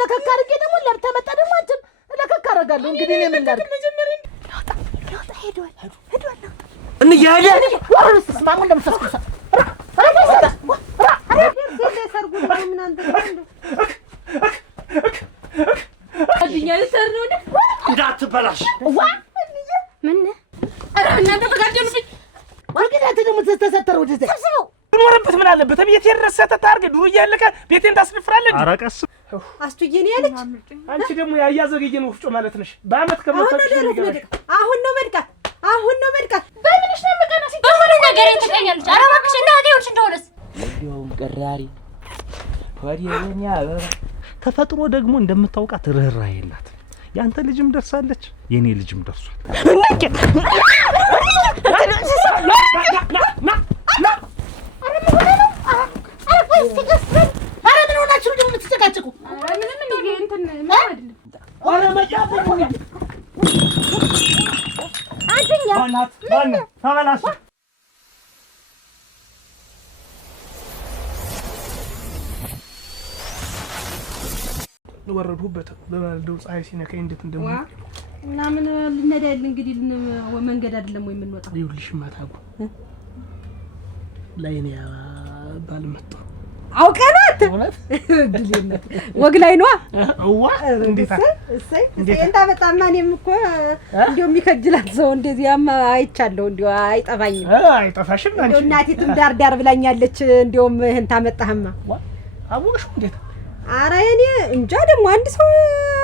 ለከካ አድርጌ ደግሞ ለምተመጣ ደግሞ አንተም ለከካ አደርጋለሁ። እንግዲህ እኔ ምን ላድርግ? ላውጣ ሄዷል እንያለ ወርስ ማን እንደምትሰስኩሳ ሰርጉ ምን አንተ አድኛ ለሰርነው እንዳትበላሽ ዋ ምን አረ እናንተ ተጋደሉብኝ ወርግዳት ደግሞ ተሰተረው ወደ ሰብስበው ኖርበት ምን አለበት ቤት የረሰተ ታርገ ዱር እያለከ ቤቴን ታስልፍራለህ አራቀስ አስቱዬ ነው ያለች አንቺ ደግሞ ያያዘገየን ወፍጮ ማለት ነሽ በአመት ከመጣሽ አሁን ነው መድቃት በምንሽ ነው መቀና ሲተፈረ ነገር የተቀኛለች አረባክሽ እና አገውሽ እንደሆነስ ይሁን ቀራሪ ወዲያኛ ተፈጥሮ ደግሞ እንደምታውቃት ርህራ የላት ያንተ ልጅም ደርሳለች የኔ ልጅም ደርሷል ወረዱበት በባልደው ፀሐይ ሲነካኝ እንዴት እንደምን እና ምን ልነዳል እንግዲህ መንገድ አይደለም ወይ ምን ወጣው ይውልሽ ማታጉ ላይኔ ባልመጣ አውቀናት ድልነት ወግ ላይ ነው አዋ እንዴታ እሰይ እንዴታ በጣም እኔም እኮ እንዴው የሚከጅላት ሰው እንደዚያማ አይቻለሁ እንዴው አይጠፋሽም አንቺ እንዴው እናቲቱም ዳር ብላኛለች እንዴውም ይሄን ታመጣህማ አወቅሽ እንዴታ አረ እኔ እንጃ ደግሞ አንድ ሰው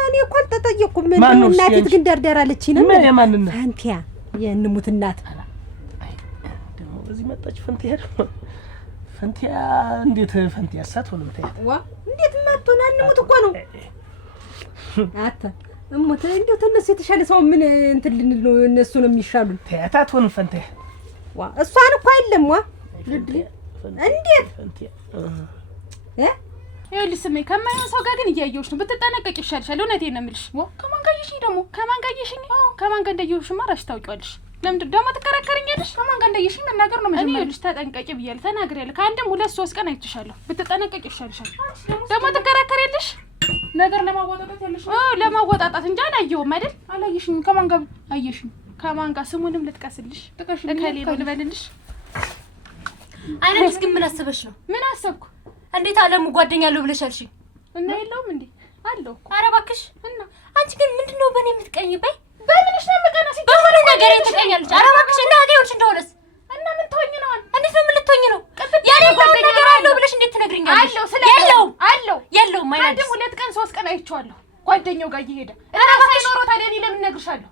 እኔ እኮ አልተጠየቅኩም እንደው እናቲት ግን ዳርዳራለች ነው ማንነ ፈንቲያ የንሙት እናት ደግሞ በዚህ መጣች ፈንቲያ እንዴት ፈንቲያ ሳትሆንም ታያት ዋ እንዴት ማጥቶና ንሙት እኮ ነው አታ እሞተ እንደው ተነስ የተሻለ ሰው ምን እንትን ልንል ነው እነሱ ነው የሚሻሉን ታያታት ሆነ ፈንቲያ ዋ እሷን እኮ አይደለም ዋ እንዴት ፈንቲያ ይኸውልሽ ስሜ ከማይሆን ሰው ጋር ግን እያየሁሽ ነው ብትጠነቀቂ ይሻልሻል እውነቴን ነው የምልሽ ከማን ጋር ይሽኝ ደግሞ ከማን ጋር ይሽኝ ከማን ጋር እንደየውሽማ ራሽ ታውቂዋለሽ ለምንድን ደግሞ ትከራከሪኛለሽ ከማን ጋር እንደየሽኝ መናገር ነው መጀመሪያ እኔ ይኸውልሽ ተጠንቀቂ ብያለሁ ተናግሬያለሁ ከአንድም 2-3 ቀን አይተሻለሁ ብትጠነቀቂ ይሻልሻል ደግሞ ትከራከሪያለሽ ነገር ለማወጣጣት ያለሽ ለማወጣጣት እንጂ አላየሁም አይደል አላየሽኝ ከማን ጋር አየሽኝ ከማን ጋር ስሙንም ልጥቀስልሽ ለከሌ ነው ልበልልሽ አይነስ ግን ምን አሰበሽ ነው ምን አሰብኩ እንዴት አለሙ ጓደኛለሁ ብለሻልሽ እና የለውም እንዴ አለው ኧረ እባክሽ እና አንቺ ግን ምንድነው በኔ የምትቀኝበይ በምንሽ ነው መቀና ሲል በሆነ ነገር የተቀኛለች ኧረ እባክሽ እና አገውሽ እንደሆነስ እና ምን ተወኝ ነው እንዴት ነው ምን ልትወኝ ነው ያኔ ጓደኛ አለው ብለሽ እንዴት ትነግሪኛለሽ የለውም አንድ 2 ቀን 3 ቀን አይቼዋለሁ ጓደኛው ጋር እየሄደ እና ሳይኖር ታዲያ እኔ ለምን ነግርሻለሁ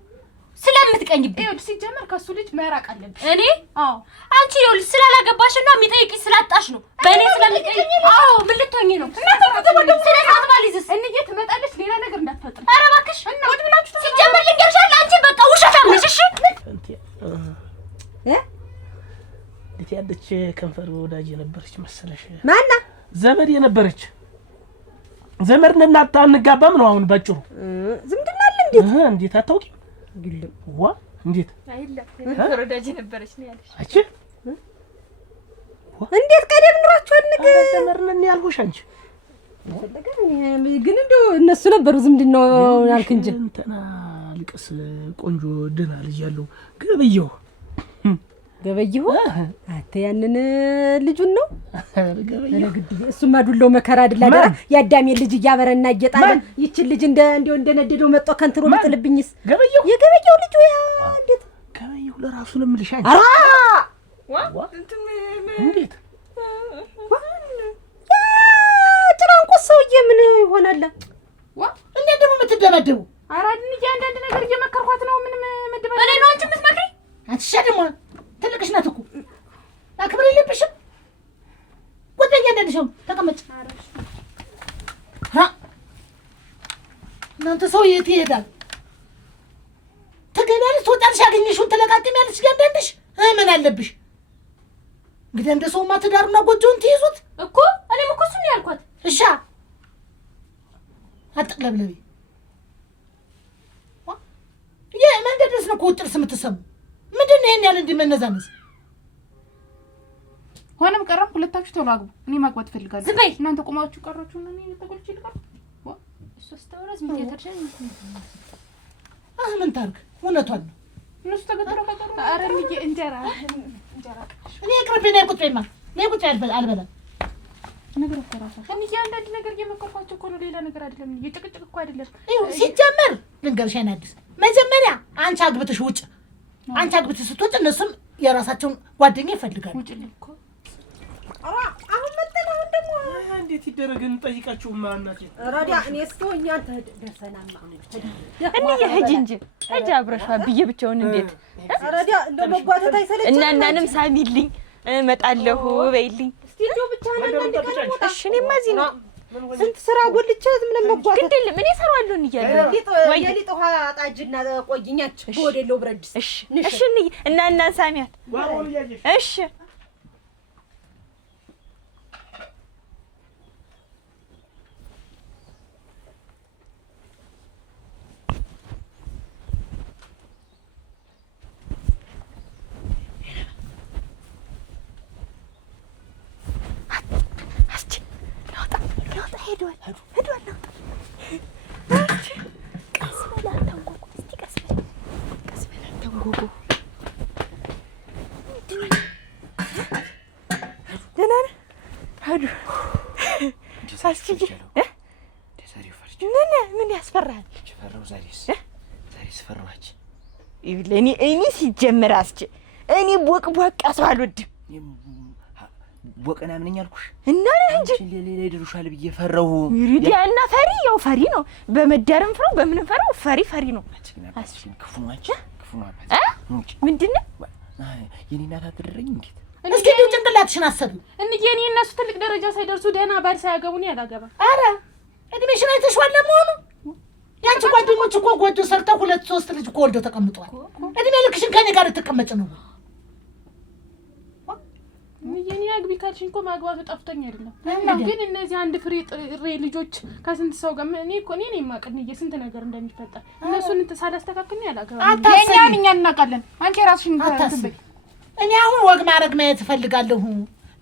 ስለምትቀኝብኝ ሲጀመር ከሱ ልጅ መራቅ አለብሽ እኔ አዎ አንቺ ይኸውልሽ ስላላገባሽና የሚጠይቅሽ ስላጣሽ ነው በእኔ ስለምትቀኝ አዎ ምን ልትሆኚ ነው እናንተ ተባደው ስለሳት ባሊዝስ እንዬ ትመጣለች ሌላ ነገር እንዳትፈጥር ኧረ እባክሽ ወድ ብላችሁ ሲጀመር ልንገርሻለሁ አንቺ በቃ ውሸታም ነሽ እሺ እንዴት ያለች ከንፈር ወዳጅ የነበረች መሰለሽ ማና ዘመድ የነበረች ዘመድ እናት አንጋባም ነው አሁን ባጭሩ ዝምድና አለ እንዴት አታውቂም ግልም ዋ እንዴት አይደለም ወረዳጅ ነበረች ነው ያለሽ አቺ እንዴት ቀደም ኑራችሁ አንገ ዘመርነን ያልኩሽ አንቺ ግን እንደው እነሱ ነበሩ ዝምድናው ያልክ እንጂ እንተና ልቅስ ቆንጆ ደና ልጅ ያለው ገበየው አተ ያንን ልጁን ነው ገበየው እሱማ ዱለው መከራ አይደል ያዳሜ ልጅ ያበረና እየጣለ ይች ልጅ እንደነደደው መጥቶ ከንትሮ ልጥልብኝስ የገበየው ልጅ ያ እንዴት ገበየው ለራሱ ለምልሽ አንቺ ዋ እንዴት ጭራንቆ ሰውዬ ምን ይሆናል ዋ እንዴት ደግሞ የምትደባደቡ አራድን አንዳንድ ነገር እየመከርኳት ነው ምን መደባ እኔ ነው አንቺ የምትመክሪ አንቺ ሸደማ ትልቅሽ ናት እኮ አክብር የለብሽም ወደኛ እንደደሽው ተቀመጭ እናንተ ሰው የት ይሄዳል ተገናኝ ትወጣልሽ ያገኘሽውን ተለቃቅሚያለሽ ያንደንሽ ምን አለብሽ እንግዲህ እንደ ሰውማ ትዳሩና ጎጆውን ትይዙት እኮ እኔም እኮ እሱን ያልኳት እሺ አጥቅለብለቢ መንገድስ ነው ኮጥርስ የምትሰሙ ምንድን ነው ይሄን ያለ እንዲመነዛነስ ሆነም ቀረም ሁለታችሁ ተላግቡ እኔ ማግባት ፈልጋለሁ ዝም በይ እናንተ ቆማችሁ ቀራችሁና እኔ ተቆልቼ ልቀር ስታወራስ ምን ያከርሽኝ? ምን ታርግ? እውነቷን ነው። እነሱ ተገትረው ቀጠሩ። ኧረ ልጄ እንጀራ እኔ ቅርብ ነኝ። ቁጭ በይማ ነይ ቁጭ አልበላም ነገር እኮ ራሷ እንዴ አንዳንድ ነገር እየመከርኳቸው እኮ ነው። ሌላ ነገር አይደለም። እየጭቅጭቅ እኮ አይደለም። ይኸው ሲጀመር ልንገርሽ አዲስ መጀመሪያ አንቺ አግብተሽ ውጭ። አንቺ አግብተሽ ስትወጪ እነሱም የራሳቸውን ጓደኛ ይፈልጋሉ። ውጭ እኮ አሁን መጣን። አሁን ደግሞ እንዴት ይደረግን ጠይቃችሁ ማናት ረዲያ እኔ እስከኛ ተደርሰናማ እንዴ ሂጂ እንጂ ሂጂ አብረሻ ብዬ ብቻውን እንዴት ረዲያ ለመጓተት አይሰለች እና እናንም ሳሚልኝ እመጣለሁ በይልኝ እስቲ እንደው ብቻ አንዳንድ ቀን ወጣ። እሺ እኔማ እዚህ ነው ስንት ስራ ጎልቼ ዝም ብለን መጓተት ግድ የለም እኔ እሰራዋለሁ እንያለሁ የሊጥ ውሃ ጣጅና ቆይኛች ወደለው ብረድስ እሺ እሺ እና እናን ሳሚያት እሺ ምን ያስፈራል? ዛሬስ ፈራች። እኔ ሲጀምር እኔ ቦቅ ሰው አልወድም። ቦቀና ምንኛ አልኩሽ እና እንጂ ሌላ ይደርሻል ብዬ ፈራሁ። ይሪዲያና ፈሪ ያው ፈሪ ነው። በመዳርም ፍራው በምንም ፈራው ፈሪ ነው። ክፉ ነው። ምንድነው የኔ እናት አትደረኝ እንዴት? እስኪ እንደው ጭንቅላትሽን አሰብ። እንዴ እኔ እነሱ ትልቅ ደረጃ ሳይደርሱ ደህና ባል ሳያገቡኝ አላገባ። አረ እድሜሽን አይተሽዋል ለመሆኑ? ያንቺ ጓደኞች እኮ ጎጆ ሰርተው 2-3 ልጅ እኮ ወልደው ተቀምጠዋል። እድሜ ልክሽን ከኔ ጋር ልትቀመጭ ነው? የኔ አግቢ ካልሽኝ እኮ ማግባቱ ጠፍቶኝ አይደለም። ግን እነዚህ አንድ ፍሬ ጥሬ ልጆች ከስንት ሰው ጋር እኔ ነኝ የማውቅንዬ ስንት ነገር እንደሚፈጠር እነሱን ሳላስተካክል ነው ያላገባኝ። የእኛን እኛ እናውቃለን። አንቺ ራስሽን ታስበይ። እኔ አሁን ወግ ማድረግ ማየት እፈልጋለሁ።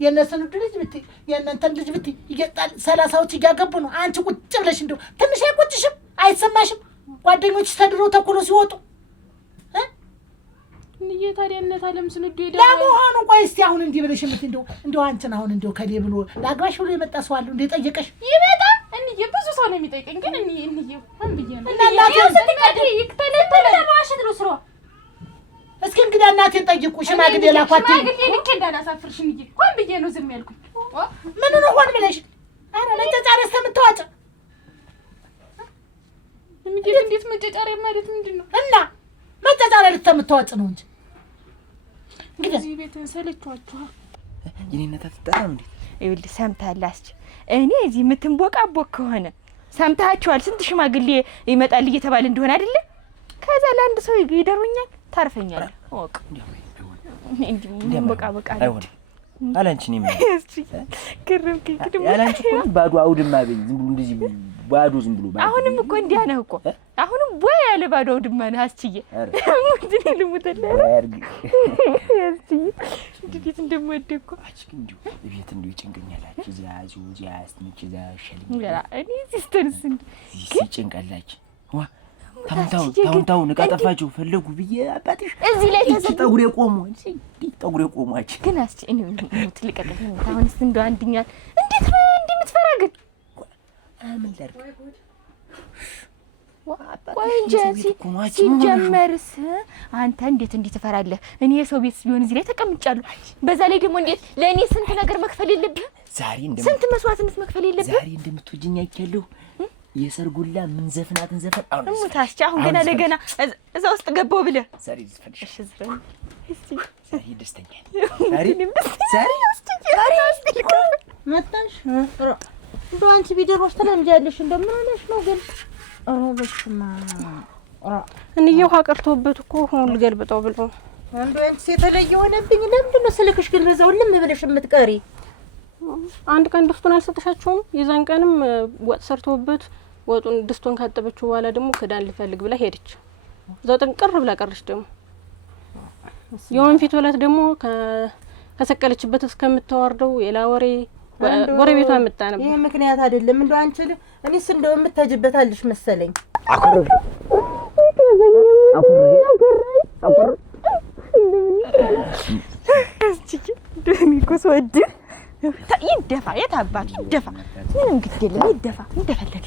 የእነሱን ልጅ ብትይ የእናንተን ልጅ ብትይ እየጣል 30ዎች እያገቡ ነው። አንቺ ቁጭ ብለሽ እንደው ትንሽ አይቆጭሽም? አይሰማሽም? ጓደኞችሽ ተድሮ ተኩሎ ሲወጡ እንዴ ታዲያ እናት አለም ስንዱ ሄዳ ለመሆኑ ቆይ እስቲ አሁን እንዲህ ብለሽ እንደው አንቺን አሁን እንደው ከሌ ብሎ ላግባሽ ብሎ የመጣ ሰው አለ እንዴ? ጠየቀሽ? ይመጣ እንዴ ብዙ ሰው ነው የሚጠይቀኝ። ግን እንዴ ምን ብዬ ነው እና እናቴ ስትቀዲ ይክተለተለ ለማሽት ነው ስሯ። እስኪ እንግዲህ እናቴን ጠይቁ። ሽማግሌ ላኳት። ሽማግሌ ልክ እንዳላሳፍርሽ እንዴ ሆን ብዬ ነው ዝም ያልኩኝ። ምን ነው ሆን ብለሽ? አረ መጨጫረስ ተምታዋጭ እንዴት መጨጫረ ማለት ምንድነው? እና መጨጫረ ልተምታዋጭ ነው እንጂ እንግዲህ እዚህ ቤት ሰለቻችሁ። የኔ እናት አትጠራም እንዴ? ይኸውልህ ሰምተሃል? እኔ እዚህ የምትንቦቃቦቅ ከሆነ ሰምታችኋል። ስንት ሽማግሌ ይመጣል እየተባለ እንደሆነ አይደለ? ከዛ ለአንድ ሰው ይደሩኛል፣ ታርፈኛለህ። ወቅ እንዴ ቦቃቦቃ አይሆን አላንቺ ነኝ ማለት እሺ ግርም ከግድም አላንቺ እኮ ባዶ አውድማ በይ ዝም ብሎ እንደዚህ ባዶ ዝም ብሎ ባዶ። አሁንም እኮ እንዲያ ነህ እኮ አሁንም ቦያ ያለ ባዶ አውድማ ነህ። አስችዬ ምንድን ነው ልሙተለ አያርግ አስችዬ እንዴት እንደምወደው እኮ አቺ እንዲሁ ቤት እንዲሁ ይጭንቀኛል። አቺ እዚያ አስተምጪ እዛ ሸልኝ እኔ ሲስተርስ እንዴ ሲጭንቀላች ዋ ታምታው ንቃጠፋችሁ ፈለጉ ብዬ አባትሽ እዚህ ላይ ተሰጥ ጠጉሬ ቆሞ ጠጉሬ ቆሟች። ግን አስቺ እኔ ትልቀቀኝ አሁንስ እንደው አንድኛል እንዴት እንደምትፈራ ግን ምን ላድርግ? ቆይ እንጂ ሲጀመርስ አንተ እንዴት እንዲህ ትፈራለህ? እኔ የሰው ቤት ቢሆን እዚህ ላይ ተቀምጫለሁ። በዛ ላይ ደግሞ እንዴት ለእኔ ስንት ነገር መክፈል የለብህም? ዛሬ ስንት መስዋዕትነት መክፈል የለብህም? ዛሬ እንደምትወጂኝ አይቻለሁ። የሰርጉላ ምን ዘፍናትን ዘፈን አሁን ሙታስቻ አሁን ገና ለገና እዛ ውስጥ ገባው ብለህ ዛሬ ዝፈልሽ እሺ ዝፈን እስቲ ዛሬ ደስተኛ ነኝ። ዛሬ መጣሽ እንደው አንቺ ቢደሮሽ ተለምጃለሽ። እንደው ምን ሆነሽ ነው ግን? በስማ እንዬ ውሃ ቀርቶበት እኮ ሁሉ ገልብጠው ብሎ እንደው አንቺ የተለየ ሆነብኝ። ለምንድን ነው ስልክሽ ግን በዛው ልም ብለሽ የምትቀሪ? አንድ ቀን ድስቱን አልሰጥሻቸውም? የዛን ቀንም ወጥ ሰርቶበት ወጡን ድስቱን ካጠበችው በኋላ ደግሞ ክዳን ልፈልግ ብላ ሄደች። እዛው ጥንቅር ብላ ቀረች። ደግሞ የወንፊት ወላት ደግሞ ከሰቀለችበት እስከምታወርደው ሌላ ወሬ ጎረቤቷ መጣ ነበር። ይሄ ምክንያት አይደለም። እንደው አንቺ እኔስ እንደው የምታጅበታልሽ መሰለኝ። አኩር ይደፋ የት አባቱ ይደፋ። ምንም ግድ የለም ይደፋ እንደፈለገ።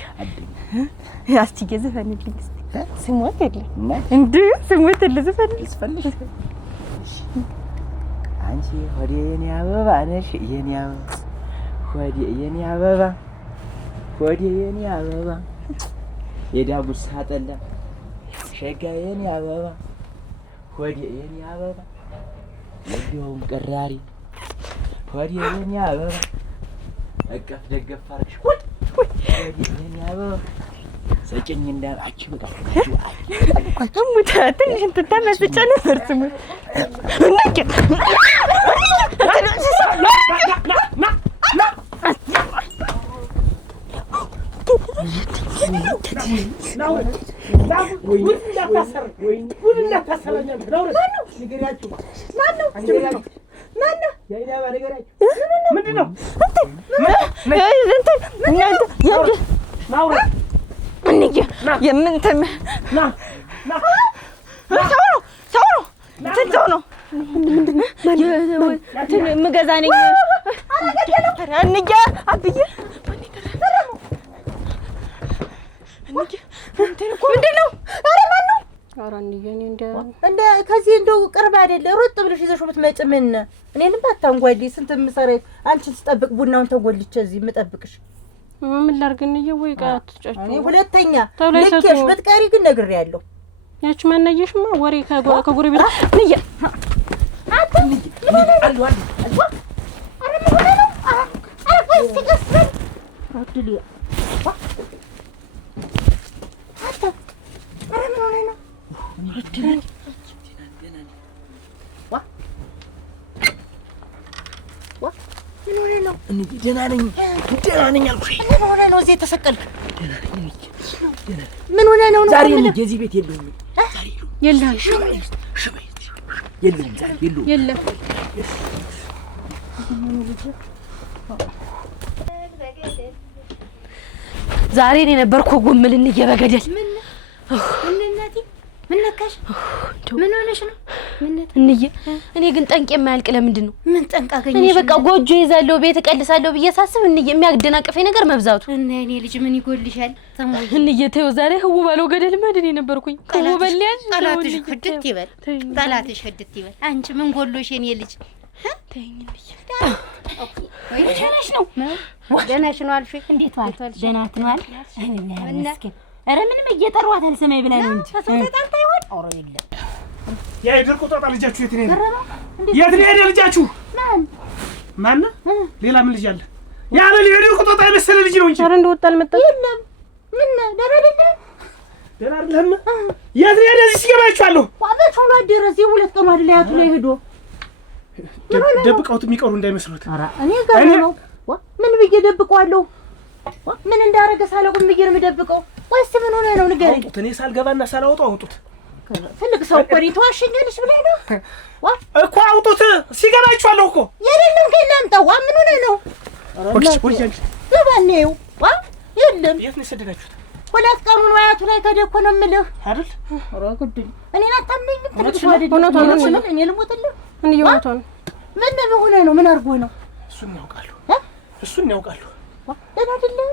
አስቲጌ ዘፈንልኝ እስቲ። ስሞት የለም እንዴ ስሞት ልዘፈንልሽ። አንቺ ሆዴ የኔ አበባ ነሽ የኔ አበባ ሆዴ የኔ አበባ ሆዴ የኔ አበባ የዳጉሳ ጠላ ሸጋ የኔ አበባ ሆዴ የኔ አበባ የዲያውም ቅራሪ ሆዴ የኔ አበባ እቀፍ ደገፍ አድርግሽ ሆዴ የኔ አበባ ሰጭኝ እንዳላችሁ በቃ ሙታ ትንሽ እንትን ተመስጬ ነበር። ስሙት ምገዛ ነኝ አብዬ ምንድን ነው? ኧረ እንዬ እኔ እንደ ከዚህ እንደው ቅርብ አይደለ ሮጥ ብለሽ ይዘሽው ብትመጪ ምን እኔንም ባታንጓዴ ስንት የምሰራ አንቺን ስጠብቅ ቡናውን ተጎልቼ እዚህ የምጠብቅሽ ምን ላድርግ እንዬ? ወይ ዕቃ አትጫጩ። እኔ ሁለተኛ ልኬሽ ብትቀሪ ግን ነግሬያለሁ። ያቺ ማናየሽማ ወሬ ከጎረቤት እንዬ ደህና ነኝ አልኩሽ። ምን ሆነህ ነው እዚህ የተሰቀልክ? ምን ሆነህ ነው? ዛሬ የዚህ ቤት የለውም። የለም ዛሬ እኔ ነበርኩ ጎምልን እየበገደል ምን ነካሽ? ምን ሆነሽ ነው? እንዬ እኔ ግን ጠንቄ የማያልቅ ለምንድን ነው? ምን ጠንቅ አገኘሽ? እኔ በቃ ጎጆ ይዛለሁ ቤት እቀልሳለሁ ብዬ ሳስብ እንዬ የሚያደናቅፈኝ ነገር መብዛቱ። እና እኔ ልጅ ምን ይጎልሻል? ተሞይ እንዬ ተይው ዛሬ ህው ባለው ገደል ማድን ነበርኩኝ። ህው በልያል ጠላትሽ ህድት ይበል፣ ጠላትሽ ህድት ይበል። አንቺ ምን ጎሎሽ የኔ ልጅ? ተይኝ እንዬ። ወይ ደህናሽ ነው? ደህናሽ ነው አልሽ? እንዴት ዋል? ደህና ትኗል? መስኪን ኧረ ምንም እየጠሯት አልሰማይ ብላ ነው እንጂ ተጣጣ ይሆን? ኦሮ የለም ያ የድርቁ ጣጣ ልጃችሁ የት ነው? የት ነው ሄደ ልጃችሁ? ማን ሌላ ምን ልጅ አለ? ያ የድርቁ ጣጣ የመሰለ ልጅ ነው እንጂ ኧረ እንደወጣ አልመጣም። የለም ምን ደህና አይደለም። ደህና አይደለም። የት ነው ሄደ? እዚህ ሲገባችኋለሁ ዋበች ሆኖ አደረስ የሁለት ቀኑ አይደለ ያቱ ላይ ሄዶ ደብቀውት የሚቀሩ እንዳይመስሉት። ኧረ እኔ ጋር ነው ምን ብዬ ደብቀዋለሁ? ምን እንዳረገ ሳላውቅም ብዬ ነው የምደብቀው። ወይስ ምን ሆነ ነው ንገረኝ። አውጡት። እኔ ሳልገባና ሳላወጣው አውጡት። ትልቅ ሰው እኮ ነው ተዋሽኛለሽ ብለህ ነው እኮ አውጡት። ሲገባችኋለሁ እኮ የለም ግን አምጣው። ምን ሆነ ነው? ወዲህ ገባኔው የለም የት ነው የሰደዳችሁት? ሁለት ቀኑ ነው አያቱ ላይ ከደኮ ነው የምልህ አይደል? ኧረ ጉድ እኔን አታምነኝም? ትልቅ ሰው እውነቷን ነው። እኔ ልሞትልህ እንዬ እውነቷን ምን ሆነ ነው? ምን አድርጎ ነው? እሱን ያውቃሉ። ደህና አይደለም።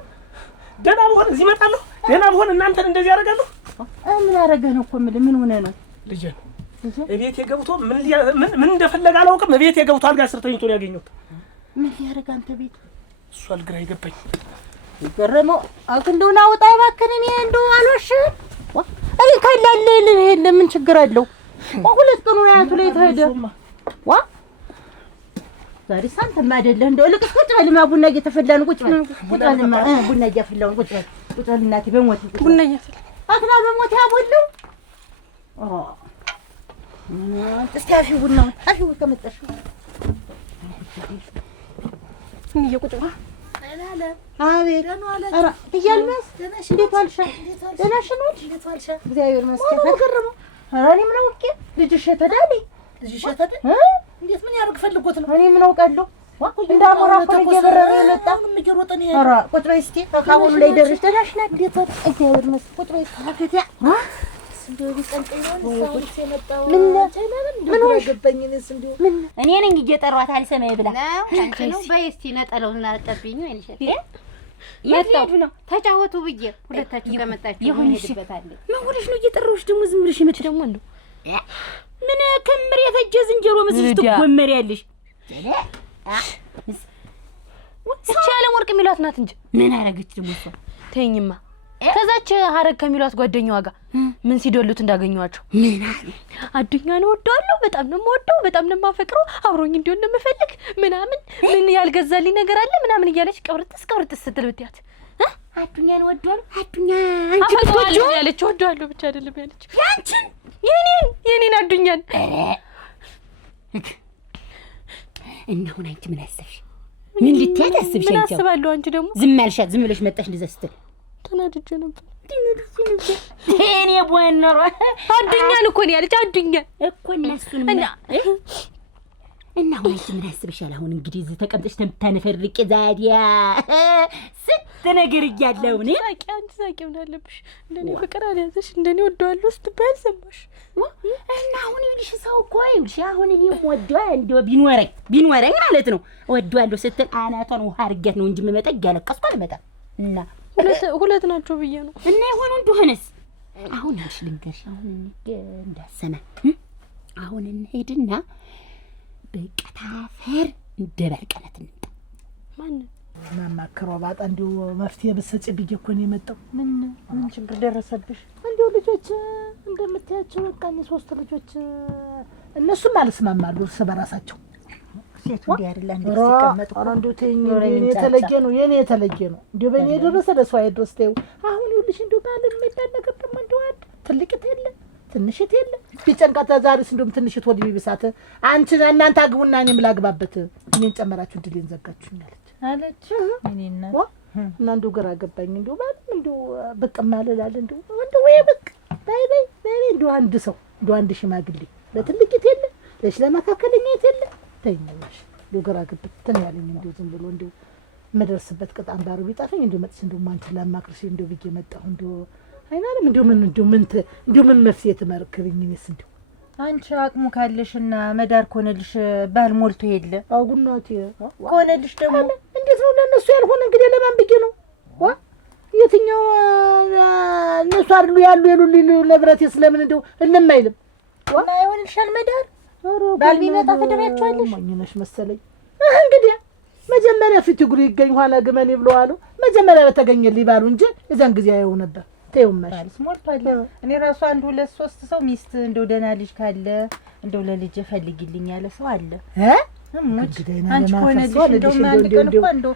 ደህና ብሆን እዚህ እመጣለሁ። ደህና ብሆን እናንተን እንደዚህ ያደርጋለሁ። ምን ያደረገህ ነው እኮ የምልህ። ምን ሆነ ነው? ልጄ ነው እቤቴ ገብቶ ምን እንደፈለገ አላውቅም። እቤቴ ገብቶ አልጋ ስር ተኝቶ ነው ያገኘሁት። ምን ሊያደርግ አንተ ቤት? እሱ አልግራ ይገባኝ። ይገረመው እንደው አውጣ እባክህን። እኔ እንደው አልዋሽህም። እኔ ካላለህ የለም ምን ችግር አለው? ሁለት ቀኑ አያቱ ላይ ተሄደ። ዛሬ ሳንተማ አይደለህ እንደው ልቅስ ቁጭ በልማ ቡና እየተፈላ ነው። ቁጭ በልማ ቡና እያፈላሁ ቁጭ በል እናቴ። በሞት ቡና እያፈላ አክላ በሞት ያቦለው እስቲ አፊው ቡናውን አፊው ከመጣሽ እንዬ ቁጭ በል። አቤት ኧረ እያልመስ እንዴት ዋልሻ? ደህናሽ ነው? እግዚአብሔር ይመስገን። ኧረ እኔ ምን አውቄ ልጅሽ ተዳለኝ። ልጅሽ ተዳለኝ እንዴት ምን ያደርግ ፈልጎት ነው? እኔ ምን አውቃለሁ? እንዳሞራ እኮ እየበረረ የመጣ ኧረ ቁጭ በይ እስኪ ካሁኑ ላይ ደርሽ ደራሽ ናት እንዴት እግዚአብሔር ይመስገን ቁጭ በይ ታፈቲያ እኔ ነኝ እየጠሯት አልሰማኝ ብላ ነው። በይ እስኪ ነጠለውን እናጠብኝ ነው ይልሻል። መጣሁ ነው ተጫወቱ ብዬ ሁለታችሁ ከመጣችሁ እንሄድበታለን። ምን ሆነሽ ነው እየጠራሁሽ ደግሞ ዝም ብለሽ መች ደግሞ እንደው ምን ክምር የፈጀ ዝንጀሮ መስልሽ ትጎመሪያለሽ? እቺ ዓለም ወርቅ የሚሏት ናት እንጂ ምን አረገች ደግሞ እሷ? ተይኝማ ከዛች ሀረግ ከሚሏት ጓደኛዋ ጋር ምን ሲዶሉት እንዳገኘዋቸው ምን አለ አዱኛን ወደዋለሁ፣ በጣም ነው የምወደው፣ በጣም ነው የማፈቅረው፣ አብሮኝ እንዲሆን ነው የምፈልግ ምናምን ምን ያልገዛልኝ ነገር አለ ምናምን እያለች ቀብርጥስ ስትል ብትያት አዱኛን ወደዋለሁ አዱኛ አንቺ ብትወጂ ያለች ወደዋለሁ ብቻ አይደለም ያለች ያንቺን የኔን አዱኛን እና አሁን አንቺ ምን አሰብሽ? ምን ልትያት አስብሽ? ምን አስባለሁ? አንቺ ደግሞ ዝም አልሻት። ዝም ብለሽ መጣሽ እንደዛ ስትል ተናድጄ ነበር። እኔ ቦነሮ አዱኛን እኮ ነው ያለች አዱኛን እኮ እነሱን እና አሁን አንቺ ምን አስብሻል? አሁን እንግዲህ እዚህ ተቀምጠሽ ተምታነፈርቂ ዛዲያ ስንት ነገር እያለው ነው። አንቺ ሳቂ ምን አለብሽ? እንደኔ ፍቅር አልያዘሽ እንደኔ ወደዋለሁ ስትባል ሰማሽ እና አሁን ይልሽ ሰው እኮ ይልሽ አሁን እኔ ወደዋ እንደው ቢኖረኝ ማለት ነው ወደዋለሁ ስትል አናቷን ውሃ አርጋት ነው እንጂ መመጣ ያለቀስኩ አልመጣም። እና ሁለት ናቸው ብዬ ነው እና ይሆኑ እንደሆነስ አሁን እሺ ልንገርሽ አሁን እንዳሰማ አሁን እንሄድና በቀታፈር እንደበርቀነት እንጣ ማን ማማከረው ባጣ እንዲው መፍትሄ በሰጭ ብዬ እኮ ነው የመጣው። ምን ችግር ደረሰብሽ? እንዲው ልጆች እንደምታያቸው በቃ እኔ 3 ልጆች እነሱም አልስማማሉ እርስ በራሳቸው ሴት እንዲህ አይደለ እንደዚህ ሲቀመጡ እንዲው ተኝ የኔ የተለየ ነው እንዲው በእኔ የደረሰ ለሰው አይደረስ ተይው። አሁን ይኸውልሽ እንዲው ባል የሚባል ነገር ደግሞ እንዲው ትልቅት የለ ትንሽት የለ ቢጨንቃታ ዛሬስ እንደውም ትንሽት ወዲህ ቢብሳት አንቺ እናንተ አግቡና እኔም ላግባበት እኔን ጨመራችሁ ድልን ዘጋችሁኛለች አለች እኔና እና እንደው ግራ ገባኝ። እንደው ባል እንደው በቃ ማለላል እንደው ወይ በቃ ባይ እንደው አንድ ሰው እንደው አንድ ሽማግሌ ለትልቅት የለ ለመካከለኛት የለ ተይኛለሽ እንደው ግራ ገባኝ ያለኝ እንደው ዝም ብሎ እንደው መደርስበት ቅጣም ባሩ ቢጣፈኝ እንደው መጥስ እንደው ማንቺን ላማክርሽ እንደው ብዬ መጣሁ እንደው አይናለም እንደው ምን መፍትሄ ትመርክሪኝ? እኔስ እንደው አንቺ አቅሙ ካለሽና መዳር ኮነልሽ ባል ሞልቶ የለ አጉናቴ ኮነልሽ ደግሞ እንዴት ነው ለነሱ ያልሆነ እንግዲህ ለማን ብዬ ነው የትኛው እነሱ አይደሉ ያሉ የሉልኝ ንብረቴ ስለምን እንደው እንማይልም እና ይሆንልሻል መዳር ባል ቢመጣ ትደሪያቸዋለሽ ማንነሽ መሰለኝ እንግዲህ መጀመሪያ ፊት ጉሪ ይገኝ ኋላ ግመን ይብለዋሉ መጀመሪያ በተገኘልኝ ባሉ እንጂ እዛን ጊዜ ያየው ነበር ተይውማሽ ሞልቷል። እኔ ራሱ 1 2 3 ሰው ሚስት እንደው ደህና ልጅ ካለ እንደው ለልጅ ፈልጊልኝ ያለ ሰው አለ አንቺ ሆነልሽ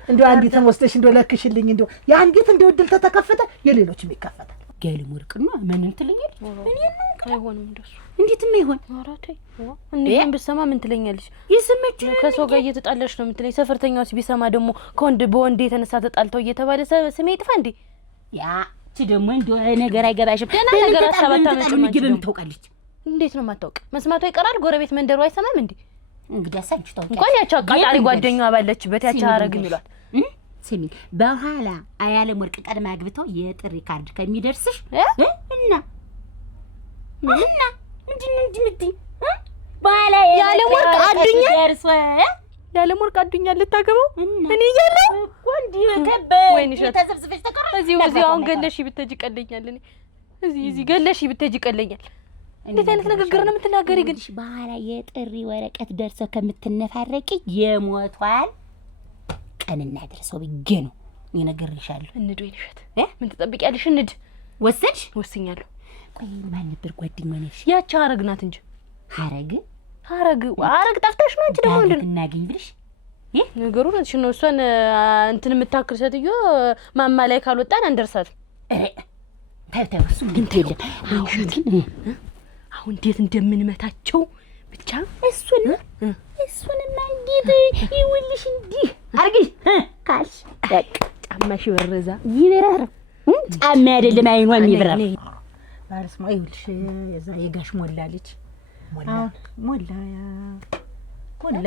እንደው አንዲትን ወስደሽ እንደው ለክሽልኝ እንደው የአንዲት እንደው እድል ተተከፈተ የሌሎችም ይከፈታል። ጋልም ወርቅና ምን ትለኛለሽ? እኔ ነው አይሆንም እንደሱ እንዴትም ይሆን አራታይ እንዴም ብሰማ ምን ትለኛለሽ? ይስመች ከሰው ጋር እየተጣላሽ ነው የምትለኝ። ሰፈርተኛውስ ቢሰማ ደግሞ ከወንድ በወንድ የተነሳ ተጣልተው እየተባለ ስሜ ይጥፋ እንዴ? ያ ደግሞ እንደው ነገር አይገባሽም። ደህና ነገር አሳባታመጭ ነው ምግብም ታውቃለች። እንዴት ነው የማታውቅ? መስማቷ ይቀራል። ጎረቤት መንደሩ አይሰማም እንዴ? እንግዲህ አሳንቺ ታውቂ እንኳን ያቻ አቃጣሪ ጓደኛዋ ባለችበት ያቻ አረግም ይሏል። ስሚ በኋላ አያለም ወርቅ ቀድማ አግብተው የጥሪ ካርድ ከሚደርስሽ እና ምንድን በኋላ ያለም ወርቅ አዱኛ ያለም ወርቅ አዱኛ ልታገባው እኔ እያለሁ እኮ እንዲህ ከበይ ተሰብስበሽ ተቀረ እዚህ አሁን ገለሽ ብትጅ ቀለኛል። እኔ እዚህ ገለሽ ብትጅ ቀለኛል። እንዴት አይነት ንግግር ነው የምትናገሪ? ግን በኋላ የጥሪ ወረቀት ደርሶ ከምትነፋረቂ የሞቷል ቀንና ደርሰው ብዬ ነው እነግርሻለሁ። እንድ ወይ ልሽት ምን ትጠብቂያለሽ? እንድ ወሰድሽ? ወስኛለሁ። ቆይ ማን ነበር ጓደኛው ነሽ? ያቺ ሀረግ ናት እንጂ ሀረግ ጠፍታሽ ነው አንቺ ደግሞ እንዴ እናገኝ ብለሽ ነገሩ ነው እሺ። ነው እሷን እንትን የምታክል ሴትዮ ማማ ላይ ካልወጣን አንደርሳት። ታይታው እሱ ግን ተይለ አሁን እንዴት እንደምንመታቸው ብቻ እሱን ማንጊት ይውልሽ እንዲህ አርጊ ካልሽ በቃ ጫማሽ ይወረዛ ይበራራ ጫማ አይደለም አይኗም ይበራራ ማለት ነው። ይውልሽ የዛ የጋሽ ሞላ ልጅ ሞላ ሁላ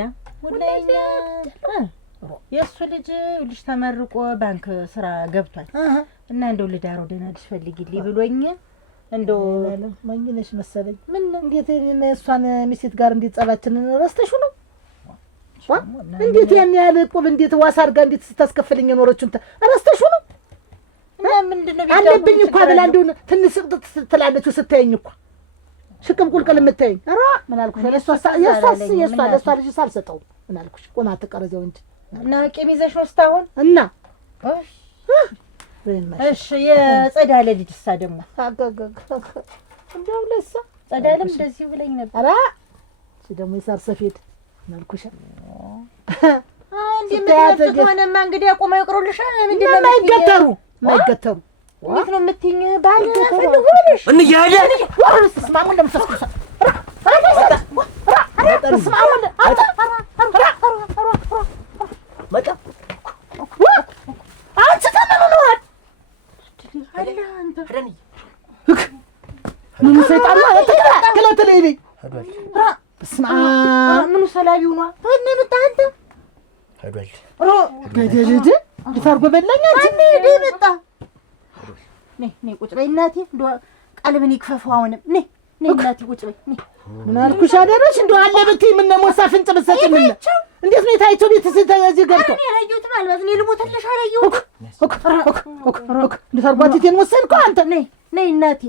የእሱ ልጅ ተመርቆ ባንክ ስራ ገብቷል እና እንደው ልዳረው ደህና ልጅ ፈልጊልኝ ብሎኝ እንደው ማንነሽ መሰለኝ። ምን እንዴት እሷን ሚስት ጋር እንዴት ጸባችንን ረስተሽው ነው? እንዴት ያን ያህል ቁብ እንዴት ዋስ አድርጋ እንዴት ስታስከፍልኝ የኖረችውን ረስተሽው ነው? ምንድነው አለብኝ እኮ ብላ እንደው ትንሽ ትላለች ስታየኝ እኮ ሽቅብ ቁልቁል የምታየኝ። ኧረ ምን አልኩሽ? የእሷ ልጅ ሳልሰጠው ምን አልኩሽ? ቆማ ተቀረዘው እንጂ እና ቂም ይዘሽ ነው እስካሁን? እና እሺ የጸዳለ ልጅ እሳ ደግሞ እንደው ለሳ ጸዳለም እንደዚህ ብለኝ ነበር። ኧረ እሺ ደግሞ የሳር ሰፌድ ምን አልኩሽ? እንዴ ምን ተሆነማ እንግዲህ አቆማ ይቅሩልሽ። ምንድነው የማይገተሩ እንዴት ነው የምትይኝ? ባል ፈልጎልሽ እንያለ ስማሙ እንደምትስኩሳ መጣ አንቺ ተመኑ ነው አንተ ምን ሰይጣን ነው ተከለተለኝ ስማ ምኑ ሰላቢው ነው እንምጣ አንተ ሄዷል ገደልድ ልታርጎ በላኝ አንቺ ነይ መጣ ነይ ቁጭ በይ እናቴ እንደው ቀልብን ይክፈፈው አሁንም ነይ እናቴ ቁጭ በይ ነይ ምን አልኩሽ አደረሽ እንደው አለ ብትይ ምን ነው ሳፍንጭ በሰጭ ምን እንዴት ነው ታይቶ ቤት እዚህ ገብቶ እኔ ያየሁት ማለት ነው ልሞትልሽ አላየሁት ልታርጓቲቴን ወሰንኩ አንተ ነይ እናቴ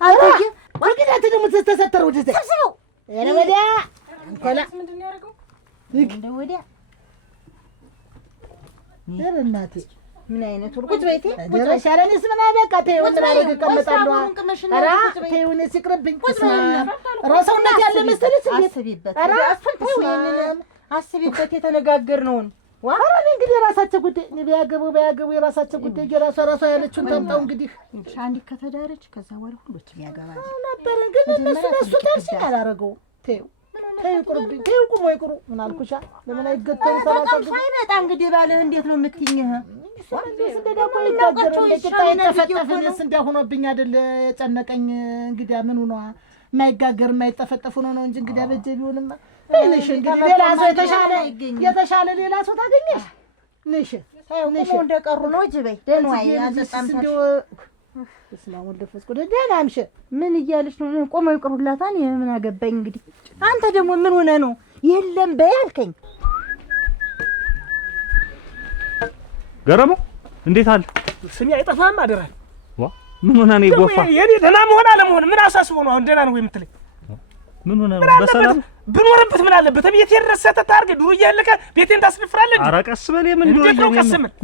አንተ ወርግዳት ደግሞ ተሰተረው ወደ ሰብስበው እኔ ወዲያ አንኮላ ምንድን ነው ያደረገው? እንደ ወዲያ እናቴ ምን አይነት ቁጭ በይ ደረሻለንስ ምን አበቃ ተይው ምን አረግ ቀመጣለሁ ኧረ ተይው እኔ ሲቅርብኝ ራስውነት ያለ መሰለሽ አስቢበት አስቢበት የተነጋገርነውን ኧረ እንግዲህ የራሳቸው ጉዳይ ቢያገቡ የራሳቸው ጉዳይ የራሷ ያለችውን ታምጣው እንግዲህ አንዲት ከተዳረች ከዛ በኋላ ሁሎችም ያገባል ነበር ግን እነሱ ታርሲ አላረገው ተይው ቁርብኝ ተይው ቁሞ ይቁሩ ምን አልኩሻ ለምን አይገተሩ ተራሳው ሳይመጣ እንግዲህ ባልህ እንዴት ነው የምትይኝ? እንደዳቆ ይጋገሩ ለቂጣ የተፈጠፈንስ እንደሆነብኝ አይደል የጨነቀኝ እንግዲህ ምን ሆኖ የማይጋገር የማይጠፈጠፍ ነው እንጂ እንግዲህ በጀ ቢሆንማ ነሽ እንግዲህ ሌላ ሰው የተሻለ ሌላ ሰው ታገኘሽ ነሽ ነሽ እንደቀሩ ነው እጅ በይ ደህና ያንተጣም እስላም ወልደፈስ ቆደ ደህና አምሽ ምን እያለሽ ነው? ቆመው ይቅሩላታን ምን አገባኝ እንግዲህ። አንተ ደግሞ ምን ሆነ ነው የለም በይ አልከኝ። ገረመው እንዴት አለ? ስሚ አይጠፋም አደራል። ምን ሆነ ነው የጎፋ? የኔ ደህና መሆን አለመሆን ምን አሳስቦ ነው አሁን ደህና ነው የምትለኝ? ምን ሆነ ነው በሰላም ብኖርበት ምን አለበት? ቤቴ የደረሰ ታርገ ዱር እያለቀ ቤቴን ታስደፍራለህ። ኧረ ቀስ በል ምን ዱር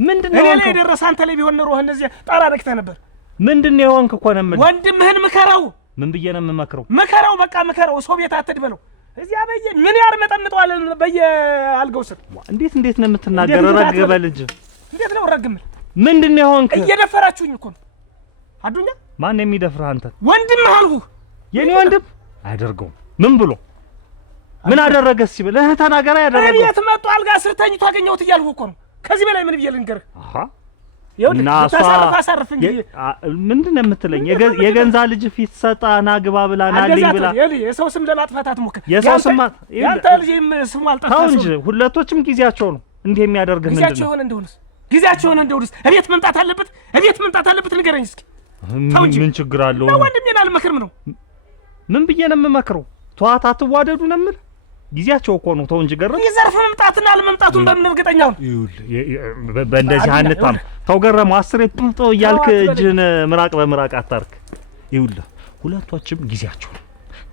ምንድነው እኔ ላይ የደረሰ አንተ ላይ ቢሆን ኖሮ እንደዚህ ጣራ ነክተህ ነበር። ምንድነው የሆንክ እኮ ነው የምልህ። ወንድምህን ምከረው። ምን ብዬ ነው የምመክረው? ምከረው በቃ ምከረው። ሰው ቤት አትድበለው። እዚያ ምን ያርመጠምጠዋል በየአልጋው ስር። እንዴት ነው የምትናገረው? ረግ በል እንጂ እንዴት ነው ረግምል? ምንድነው የሆንክ? እየደፈራችሁኝ እኮ ነው አዱኛ። ማን የሚደፍርህ አንተ? ወንድምህ አልሁህ። የኔ ወንድም አይደርገውም። ምን ብሎ ምን አደረገ ሲብል ተናገራ። ያደረገው ቤት መጥቶ አልጋ ስር ተኝቶ አገኘሁት እያልሁ እኮ ነው። ከዚህ በላይ ምን ብዬ ልንገርህ? አሃ ይኸውልህ ታሳርፍ እንግዲህ ምንድን ነው የምትለኝ? የገንዛ ልጅ ፊት ሰጣ ና ግባ ብላ ናልኝ ብላ የሰው ስም ለማጥፋት አትሞክር። የሰው ስም ያንተ ልጅም ስሙ አልጠፋ ተው እንጂ ሁለቶችም ጊዜያቸው ነው። እንዲህ የሚያደርግህ ምንድን ነው? ጊዜያቸው ሆነ እንደሆነስ እቤት መምጣት አለበት ንገረኝ እስኪ። ምን ችግር አለው? ነው ወንድሜን አልመክርም ነው። ምን ብዬ ነው የምመክረው? ተዋት አትዋደዱ ነው የምልህ። ጊዜያቸው እኮ ነው። ተው እንጂ ገረም የዘርፍ መምጣትና አለመምጣቱን በምን እርግጠኛው ነው? በእንደዚህ አንታም ተው ገረመው። አስሬ ጥምጦ እያልክ እጅን ምራቅ በምራቅ አታርክ። ይኸውልህ ሁለቶችም ጊዜያቸው ነው።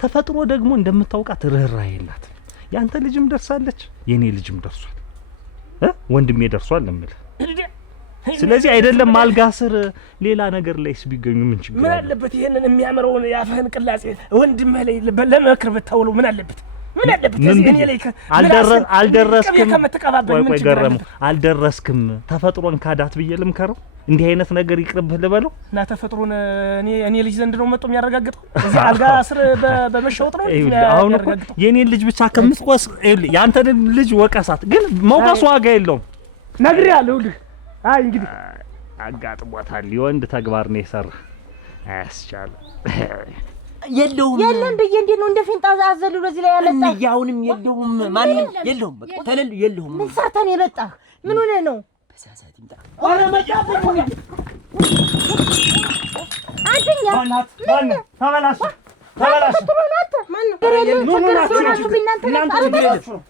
ተፈጥሮ ደግሞ እንደምታውቃት ርህራሄ የላትም። ያንተ ልጅም ደርሳለች፣ የኔ ልጅም ደርሷል፣ ወንድሜ ደርሷል እምልህ። ስለዚህ አይደለም አልጋ ስር ሌላ ነገር ላይስ ቢገኙ ምን ችግር ምን አለበት? ይሄንን የሚያምረውን ያፈህን ቅላጼ ወንድምህ ላይ ለመክር ብታውለው ምን አለበት? ምን አለበት? እኔ ላይ አልደረስክም። ቆይ ገረመው አልደረስክም። ተፈጥሮን ካዳት ብዬ ልምከረው? እንዲህ አይነት ነገር ይቅርብህ ልበለው? እና ተፈጥሮን እኔ ልጅ ዘንድ ነው መጥቶ የሚያረጋግጠው? እዚህ አልጋ ስር በመሸወጥ ነው አሁን እኮ የኔን ልጅ ብቻ ከምትቆስ ያንተን ልጅ ወቀሳት። ግን መውቀሱ ዋጋ የለውም። ነግሬሃለሁ። አይ እንግዲህ አጋጥሞታል። የወንድ ተግባር ነው የሰራ። አያስቻልም። የለም ብዬ እንዴት ነው እንደ ፊንጣ አዘልሎ እዚህ ላይ ያመጣህ? እንዴ አሁንም የለውም ማንም የለውም። በቃ ተለል የለውም። ምን ሰርተህ ነው የመጣህ? ምን ሆነህ ነው? በሳሳት ይምጣ። ኧረ መጫፈኝ አንተኛ ማናት ተበላሽ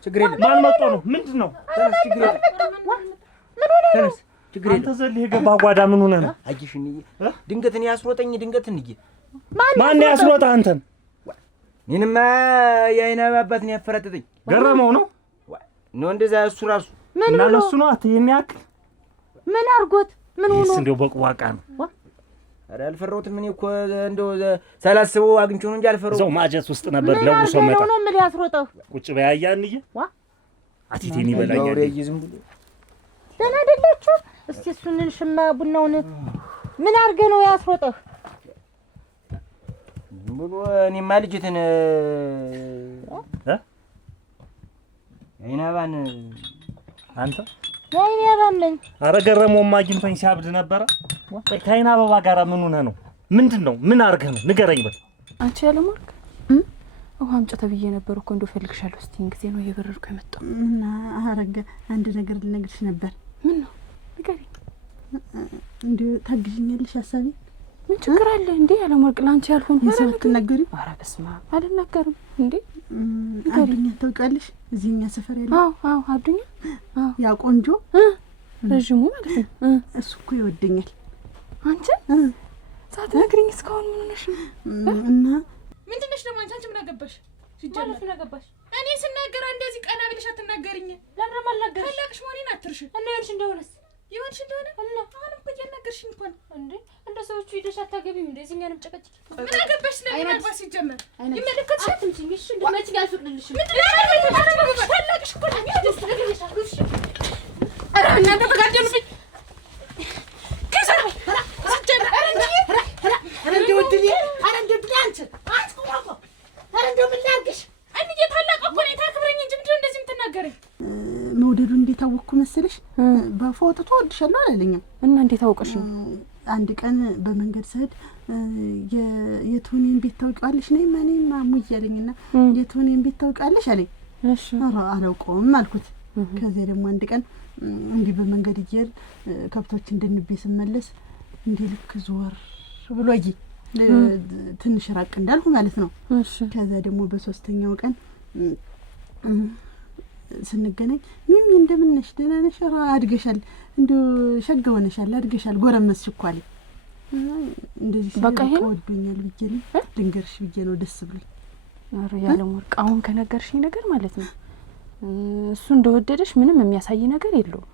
ችግር የለም። ማን መጥቶ ነው? ምንድን ነው? አንተ ዘልህ የገባህ ጓዳ ምን ሆነህ ነው? አየሽ እንዬ ድንገት እኔ ያስሮጠኝ ድንገት እንዬ ማን ያስሮጠህ አንተን? እኔንማ የዓይን አባት ነው ያፈረጠጠኝ። ገረመው ነው እንደዛ እሱ ራሱ እና ለእሱ ነው ይሄን ያክል ምን አድርጎት ምን ሆኖ እንደው በቁዋቃ ነው። ኧረ አልፈራሁትም። እኔ እኮ እንደው ሳላስበው አግኝቼው ነው እንጂ አልፈራሁም። እዛው ማጀት ውስጥ ነበር ለውሶ መጣ ነው ምን ያስሮጠው? ቁጭ በያያንዬ አቲቴን ይበላኛል። ዝም ብሎ ደህና አይደላችሁ? እስቲ እሱን ሽማ ቡናውን ምን አድርገህ ነው ያስሮጠህ? ብሎ እኔማ ልጅትን የዓይን አበባን አንተ የዓይን አበባ ምን? ኧረ ገረመውማ አግኝቶኝ ሲያብድ ነበረ። ወይ ከዓይን አበባ ጋር ምን ሆነህ ነው? ምንድን ነው? ምን አድርገህ ነው? ንገረኝ በል። አንቺ ያለማርክ ውሃ አምጪ ተብዬ ነበር እኮ እንደው እፈልግሻለሁ ስትይኝ ጊዜ ነው እየበረርኩ የመጣው። እና አረጋ አንድ ነገር ልነግርሽ ነበር። ምን ነው? ንገሪኝ። እንደው ታግዥኛለሽ ሀሳቤ? ምን ችግር አለ እንዴ? ያለማርክ ላንቺ ያልሆነ የሰው አትናገሪም? ኧረ በስመ አብ አልናገርም እንዴ። አዱኛ ታውቂያለሽ? እዚህኛ ሰፈር ያለ አዎ አዱኛ ያ ቆንጆ ረዥሙ ማለት ነው። እሱ እኮ ይወደኛል። አንቺ ሳትነግሪኝ እስካሁን ምን ሆነሽ ነው? እና ምንድን ነሽ ደግሞ አንቺ ምን አገባሽ? ሲጀመር ምን አገባሽ? እኔ ስናገር እንደዚህ ቀና ብለሽ አትናገሪኝ። ለምን ማልናገርሽ? ታላቅሽ መሆኔን አትርሽ። እና ይኸውልሽ እንደሆነ እና አሁንም እኮ እያናገርሽኝ እኮ ነው እንዴ። እንደ ሰዎቹ ሂደሽ አታገቢም እንዴ? እዚህኛንም ጨቀጭቂ። ምን አገባሽ? ለምን አግባሽ? ሲጀመር ይመለከትሻል። አትምጪኝ እሺ። እንደማይችል አልፈቅድልሽም። ታላቅሽ እኮ ነው። ኧረ እናንተ ተጋደሉብኝ። መውደዱ እንዴት አወቅኩ መሰለሽ? በፎቶ እወድሻለሁ አላለኝም። እና እንዴት አውቀሽ ነው? አንድ ቀን በመንገድ ስሄድ የቶኔን ቤት ታውቂዋለሽ ነኝ ማኔም ማሙ እያለኝና የቶኔን ቤት ታውቂዋለሽ አለኝ። እሺ አላውቀውም አልኩት። ከዚያ ደግሞ አንድ ቀን እንዲህ በመንገድ እየሄድን ከብቶች እንድንቤ ስመለስ እንዲህ ልክ ዞር ብሎ አየ ትንሽ ራቅ እንዳልኩ ማለት ነው። ከዛ ደግሞ በሶስተኛው ቀን ስንገናኝ ሚሚ እንደምን ነሽ? ደህና ነሽ? ኧረ አድገሻል፣ እንደው ሸጋ ሆነሻል፣ አድገሻል፣ ጎረመስሽ እኮ አለኝ። እንደዚህ በቃ ይሄ ወዶኛል ብዬ ነው ድንገርሽ ብዬ ነው ደስ ብሎኝ። ኧረ ያለማርቅ አሁን ከነገርሽኝ ነገር ማለት ነው እሱ እንደወደደሽ ምንም የሚያሳይ ነገር የለውም።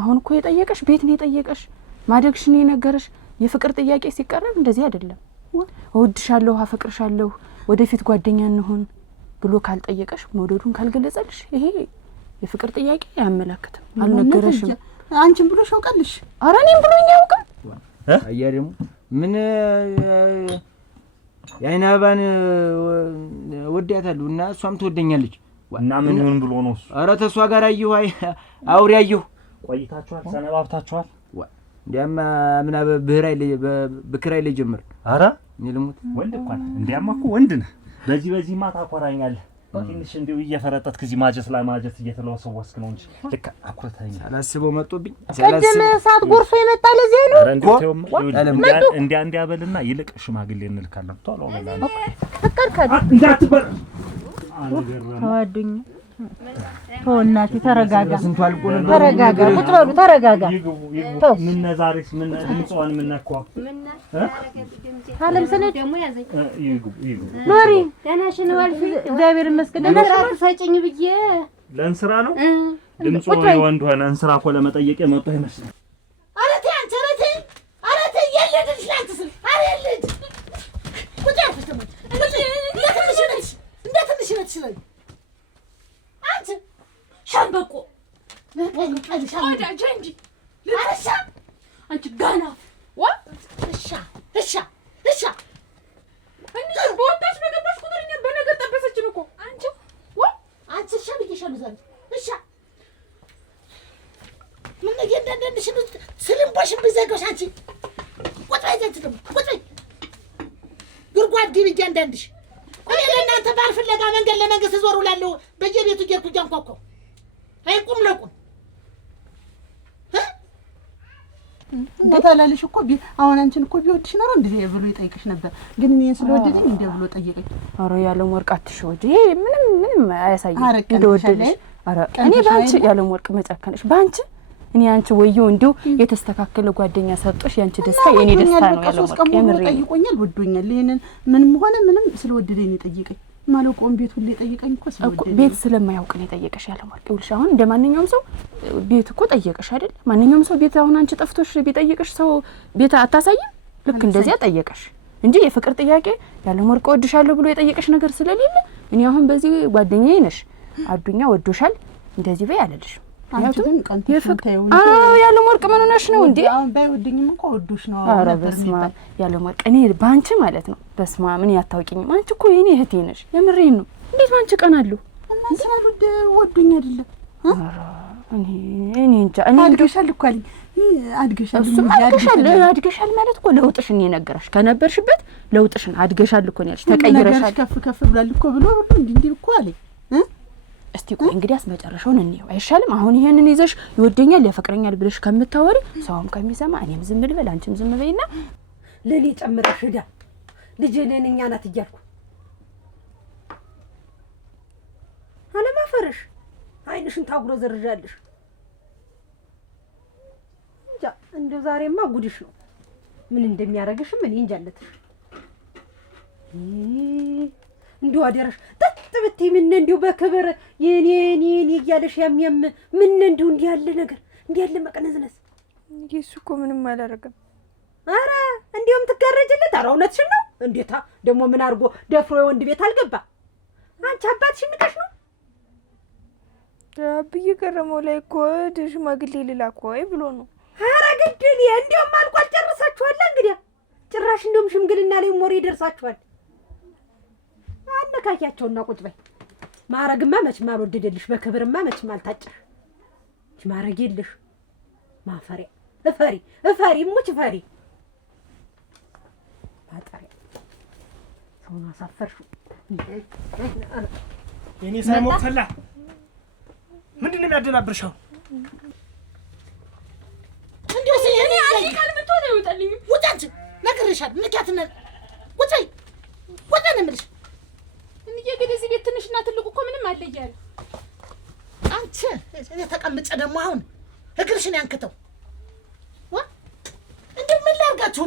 አሁን እኮ የጠየቀሽ ቤት ነው የጠየቀሽ፣ ማደግሽ ነው የነገረሽ። የፍቅር ጥያቄ ሲቀርብ እንደዚህ አይደለም። እወድሻለሁ፣ አፈቅርሻለሁ፣ ወደፊት ጓደኛ እንሆን ብሎ ካልጠየቀሽ መውደዱን ካልገለጸልሽ ይሄ የፍቅር ጥያቄ አያመለክትም። አልነገረሽም። አንቺን ብሎሽ ያውቃልሽ? ኧረ እኔም ብሎኝ ያውቃል። አያ ደግሞ ምን የዓይን አበባን ወዳታለሁ እና እሷም ትወደኛለች እና ምን ይሁን ብሎ ነው እሱ? ኧረ ተሷ ጋር አየሁ አውሬ አየሁ። ቆይታችኋል? ሰነባብታችኋል? እንዲያማ ምና በክራይ ላይ ጀመር። ኧረ እኔ ልሙት ወንድ እኮ ነህ። እንዲያማ እኮ ወንድ ነህ። በዚህማ ታኮራኛለህ። ትንሽ እንደው እየፈረጠትክ እዚህ ማጀት ላይ ማጀት እየተለወሰወስክ ነው እንጂ ልክ አኩርተኸኝ ሳላስበው መጥቶብኝ። ቅድም ሰዓት ጎርሶ ይመጣ ለዚህ ነው። ኧረ እንዲያ በልና ይልቅ ሽማግሌ እንልካለን። ቶሎ በላ ፈቀድከ እንዳትበር ተዋዱኝ። እናቴ ተረጋጋ፣ ስንቱ አልቆ ነበር። ተረጋጋ፣ ቁጭ በሉ፣ ተረጋጋ። ምን ዛሬስ ምን ድምጿን ምን ነኳ? አለም ሰነድ ደግሞ ያዘኝ። ኖሪ ደህናሽን ዋልሽ? እግዚአብሔር ይመስገን። ለምን ሰጭኝ ብዬ ለእንስራ ነው ድምጿ የወንድ ሆነ። እንስራ እኮ ለመጠየቅ የመጣ ይመስላል። ኧረ ተይ አንቺ፣ ኧረ ተይ፣ ኧረ ተይ የለድልሽ ላንተ ስል ኧረ የለድ ቁጭ ያልኩሽ ተመች እንደ ትንሽ ነች ስለኝ አንቺ ሸምበቆ ለቀኝ ሻወዳጀ እንጂ አረሻ አንቺ ጋና እሻ እንዴ ቦታሽ በገባሽ ቁጥር እኛን በነገር ጠበሰችን እኮ አንቺ አንቺ እሻ ብዬሻለሁ ዛሬ እሻ ምን ነገ እንደንደንሽ ስልምቦሽን ብዘጋሽ አንቺ ቁጭ በይ ዘንት ደግሞ ቁጭ በይ ጉርጓ አትጓዲ ብዬ አንዳንድሽ እኔ ለእናንተ ባል ፍለጋ መንገድ ለመንገድ ስዞር ውላለሁ። በየቤቱ እየሄድኩ እያንኳኳሁ አይቁም ለቁም እንደታላለሽ እኮ አሁን አንቺን እኮ ቢወድሽ ኖሮ እንደዚህ ብሎ ይጠይቅሽ ነበር። ግን እኔን ስለወደደኝ እንደ ብሎ ጠየቀኝ። ኧረ ያለም ወርቅ አትሸወጂ። ይሄ ምንም አያሳይም እንደወደደሽ። ኧረ እኔ ባንቺ ያለም ወርቅ መጨከንሽ ባንቺ እኔ አንቺ ወዮ እንዲሁ የተስተካከለ ጓደኛ ሰጥቶሽ ያንቺ ደስታ የኔ ደስታ ነው። ያለም ወርቅ የምሬ ጠይቆኛል፣ ወዶኛል። ይሄንን ምንም ሆነ ምንም ስለወደደኝ ጠይቀኝ። ማለቆም ቤት ሁሌ ጠይቀኝ እኮ ስለወደደኝ ቤት ስለማያውቅ ነው የጠየቀሽ። ያለም ወርቅ ይኸውልሽ አሁን እንደማንኛውም ሰው ቤት እኮ ጠየቀሽ አይደል? ማንኛውም ሰው ቤት አሁን አንቺ ጠፍቶሽ ቢጠይቅሽ ሰው ቤት አታሳይም? ልክ እንደዚያ ጠየቀሽ እንጂ የፍቅር ጥያቄ ያለም ወርቅ ወድሻለሁ ብሎ የጠየቀሽ ነገር ስለሌለ እኔ አሁን በዚህ ጓደኛዬ ነሽ አዱኛ ወዶሻል እንደዚህ በይ አለልሽ። አንቺን ቀንተ የፍቅር ያለም ወርቅ ምን ሆነሽ ነው እንዴ? አሁን ባይወደኝም እንኳን ወዶሽ ነው። ኧረ በስመ አብ ያለም ወርቅ እኔ ባንቺ ማለት ነው በስመ አብ ምን ያታውቂኝም። አንቺ እኮ የኔ እህቴ ነሽ የምሬን ነው። እንዴት ባንቺ ቀናለሁ? እና ስለወደ ወዶኝ አይደለም እኔ እንጃ። እኔ አድገሻል እኮ አለኝ። አድገሻል አድገሻል ማለት እኮ ለውጥሽን የነገረሽ ከነበርሽበት ለውጥሽን አድገሻል እኮ ነው ያልሽ። ተቀይረሻል ከፍ ብሏል እኮ ብሎ ሁሉ እንዲህ እኮ አለኝ። እስቲ ቆይ እንግዲያስ መጨረሻውን እንየው አይሻልም? አሁን ይሄንን ይዘሽ ይወደኛል ያፈቅረኛል ብለሽ ከምታወሪ ሰውም ከሚሰማ እኔም ዝም ልበል አንቺም ዝም በይና ለኔ ጨምረሽ ሄዳ ልጄ ነኝ እኛ ናት እያልኩ አለማፈረሽ አይንሽን ታጉሮ ዘርዣለሽ እንጃ። እንደው ዛሬማ ጉድሽ ነው። ምን እንደሚያረግሽም እኔ እንጃለትሽ። እንዲሁ አደረሽ ጥብት ምን እንዲሁ በክብር የኔ እያለሽ ያም ምን እንዲሁ እንዲህ ያለ ነገር እንዲህ ያለ መቀነዝነስ እሱ እኮ ምንም አላደረገም። ኧረ እንዲሁም ትጋረጅለት። ኧረ እውነትሽን ነው። እንዴታ ደግሞ ምን አድርጎ ደፍሮ የወንድ ቤት አልገባ? አንቺ አባትሽን ንቀሽ ነው? አብዬ ገረመው ላይ እኮ ሽማግሌ ልላክ ወይ ብሎ ነው። ኧረ ግድል እንዲሁም አልቋል። ጨርሳችኋል እንግዲያ። ጭራሽ እንዲሁም ሽምግልና ላይ ሞሪ ይደርሳችኋል። አነካኪያቸውና ቁጭ በይ። ማረግማ መቼም አልወደደልሽ፣ በክብርማ መቼም አልታጨሽ። ማረግ የለሽ ማፈሪያ። እፈሪ ሙች እፈሪ። ማጠሪያ ሰውን አሳፈርሽው። የኔ ሳይሞቅ ፈላ። ምንድን ነው የሚያደናብርሽው? እንዴው ሲኔ አንቺ ካልመጣ ነው ይወጣልኝ። ውጣንቺ ነግሬሻለሁ። ንኪያትና ውጪ ነው የምልሽ። እንግዲህ እዚህ ቤት ትንሽና ትልቁ እኮ ምንም አለያለ። አንቺ እኔ ተቀምጬ ደግሞ አሁን እግርሽን ያንክተው እንደው ምን ላድርጋችሁ?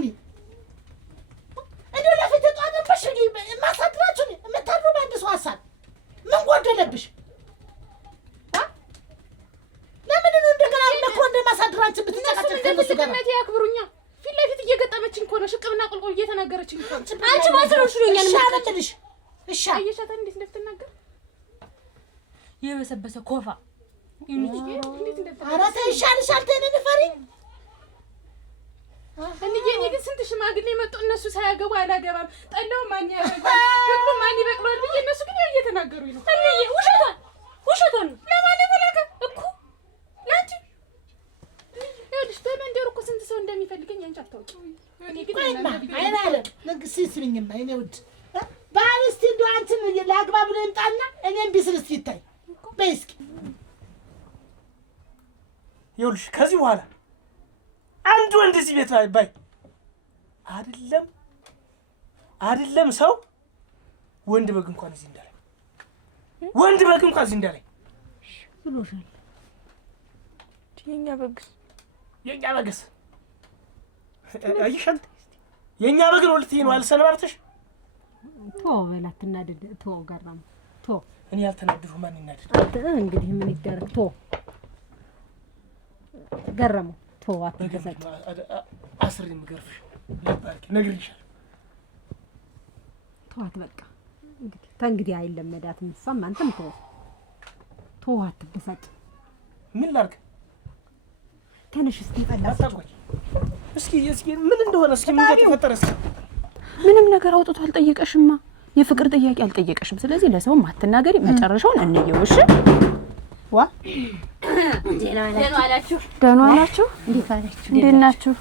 እንደው ለፊት ተጧጥበሽ ማሳድራችሁ የምታድሩ በአንድ ሰው ሀሳብ ምን ጎደለብሽ? ለምን ነው እንደገና መክሮ እንደማሳድር አንቺ ብትጨቃጨቅ ከነሱ ጋር እንደዚህ ያክብሩኛ። ፊት ለፊት እየገጠመችኝ እኮ ነው ሽቅብና ቁልቁል እየተናገረችኝ እኮ። አንቺ ማሰሮሽ ነኛል ሻለልሽ እሺ አየሻታ እንዴት እንደምትናገር የበሰበሰ ኮፋ ኧረ ተይ ይሻልሻል። ተይኝ ፈሪ እንዴ ግን ስንት ሽማግሌ መጡ። እነሱ ሳያገቡ አላገባም ጠላው ማን ያበቅላል ሁሉ ማን ይበቅላል ብዬ እነሱ ግን እየተናገሩኝ ነው። እንዴ ውሸቷን ነው ለማን ተላከ እኮ ላንቺ ይኸውልሽ በመንደሩ እኮ ስንት ሰው እንደሚፈልገኝ አንቺ አታውቂው። እኔ ግን አይናለ ንግስ ሲስብኝማ እኔ ውድ ባልስቲ እንደው አንቺን ላግባ ብሎ ይምጣና እኔም ቢስልስ ይታይ በይ እስኪ። ይኸውልሽ ከዚህ በኋላ አንድ ወንድ እዚህ ቤት ባይ አይደለም ሰው ወንድ በግ እንኳን እዚህ እንዳላይ ብሎሻል። የኛ በግስ አይሻል የኛ በግ ነው ልትይ ነው አልሰነባብተሽ በላት እናደድ ገራም እኔ ያልተናደድሁ ማን ይናደድ? እንግዲህ ምን ይደረግ? ገረመው አትበሳጭ። አስር የምገርፍሽ ለባርኪ ነግሬሻለሁ። ተዋት በቃ እንግዲህ ተንግዲህ አይለመዳትም። እሷም አንተም አትበሳጭ። ምን ላድርግ? ትንሽ እስኪ ፈላስ እስኪ ምን እንደሆነ እስኪ ምን እንደተፈጠረ እስኪ ምንም ነገር አውጥቶ አልጠየቀሽማ። የፍቅር ጥያቄ አልጠየቀሽም። ስለዚህ ለሰውም አትናገሪ። መጨረሻውን እንየው እሺ። ደህና ዋላችሁ። እንዴት ናችሁ?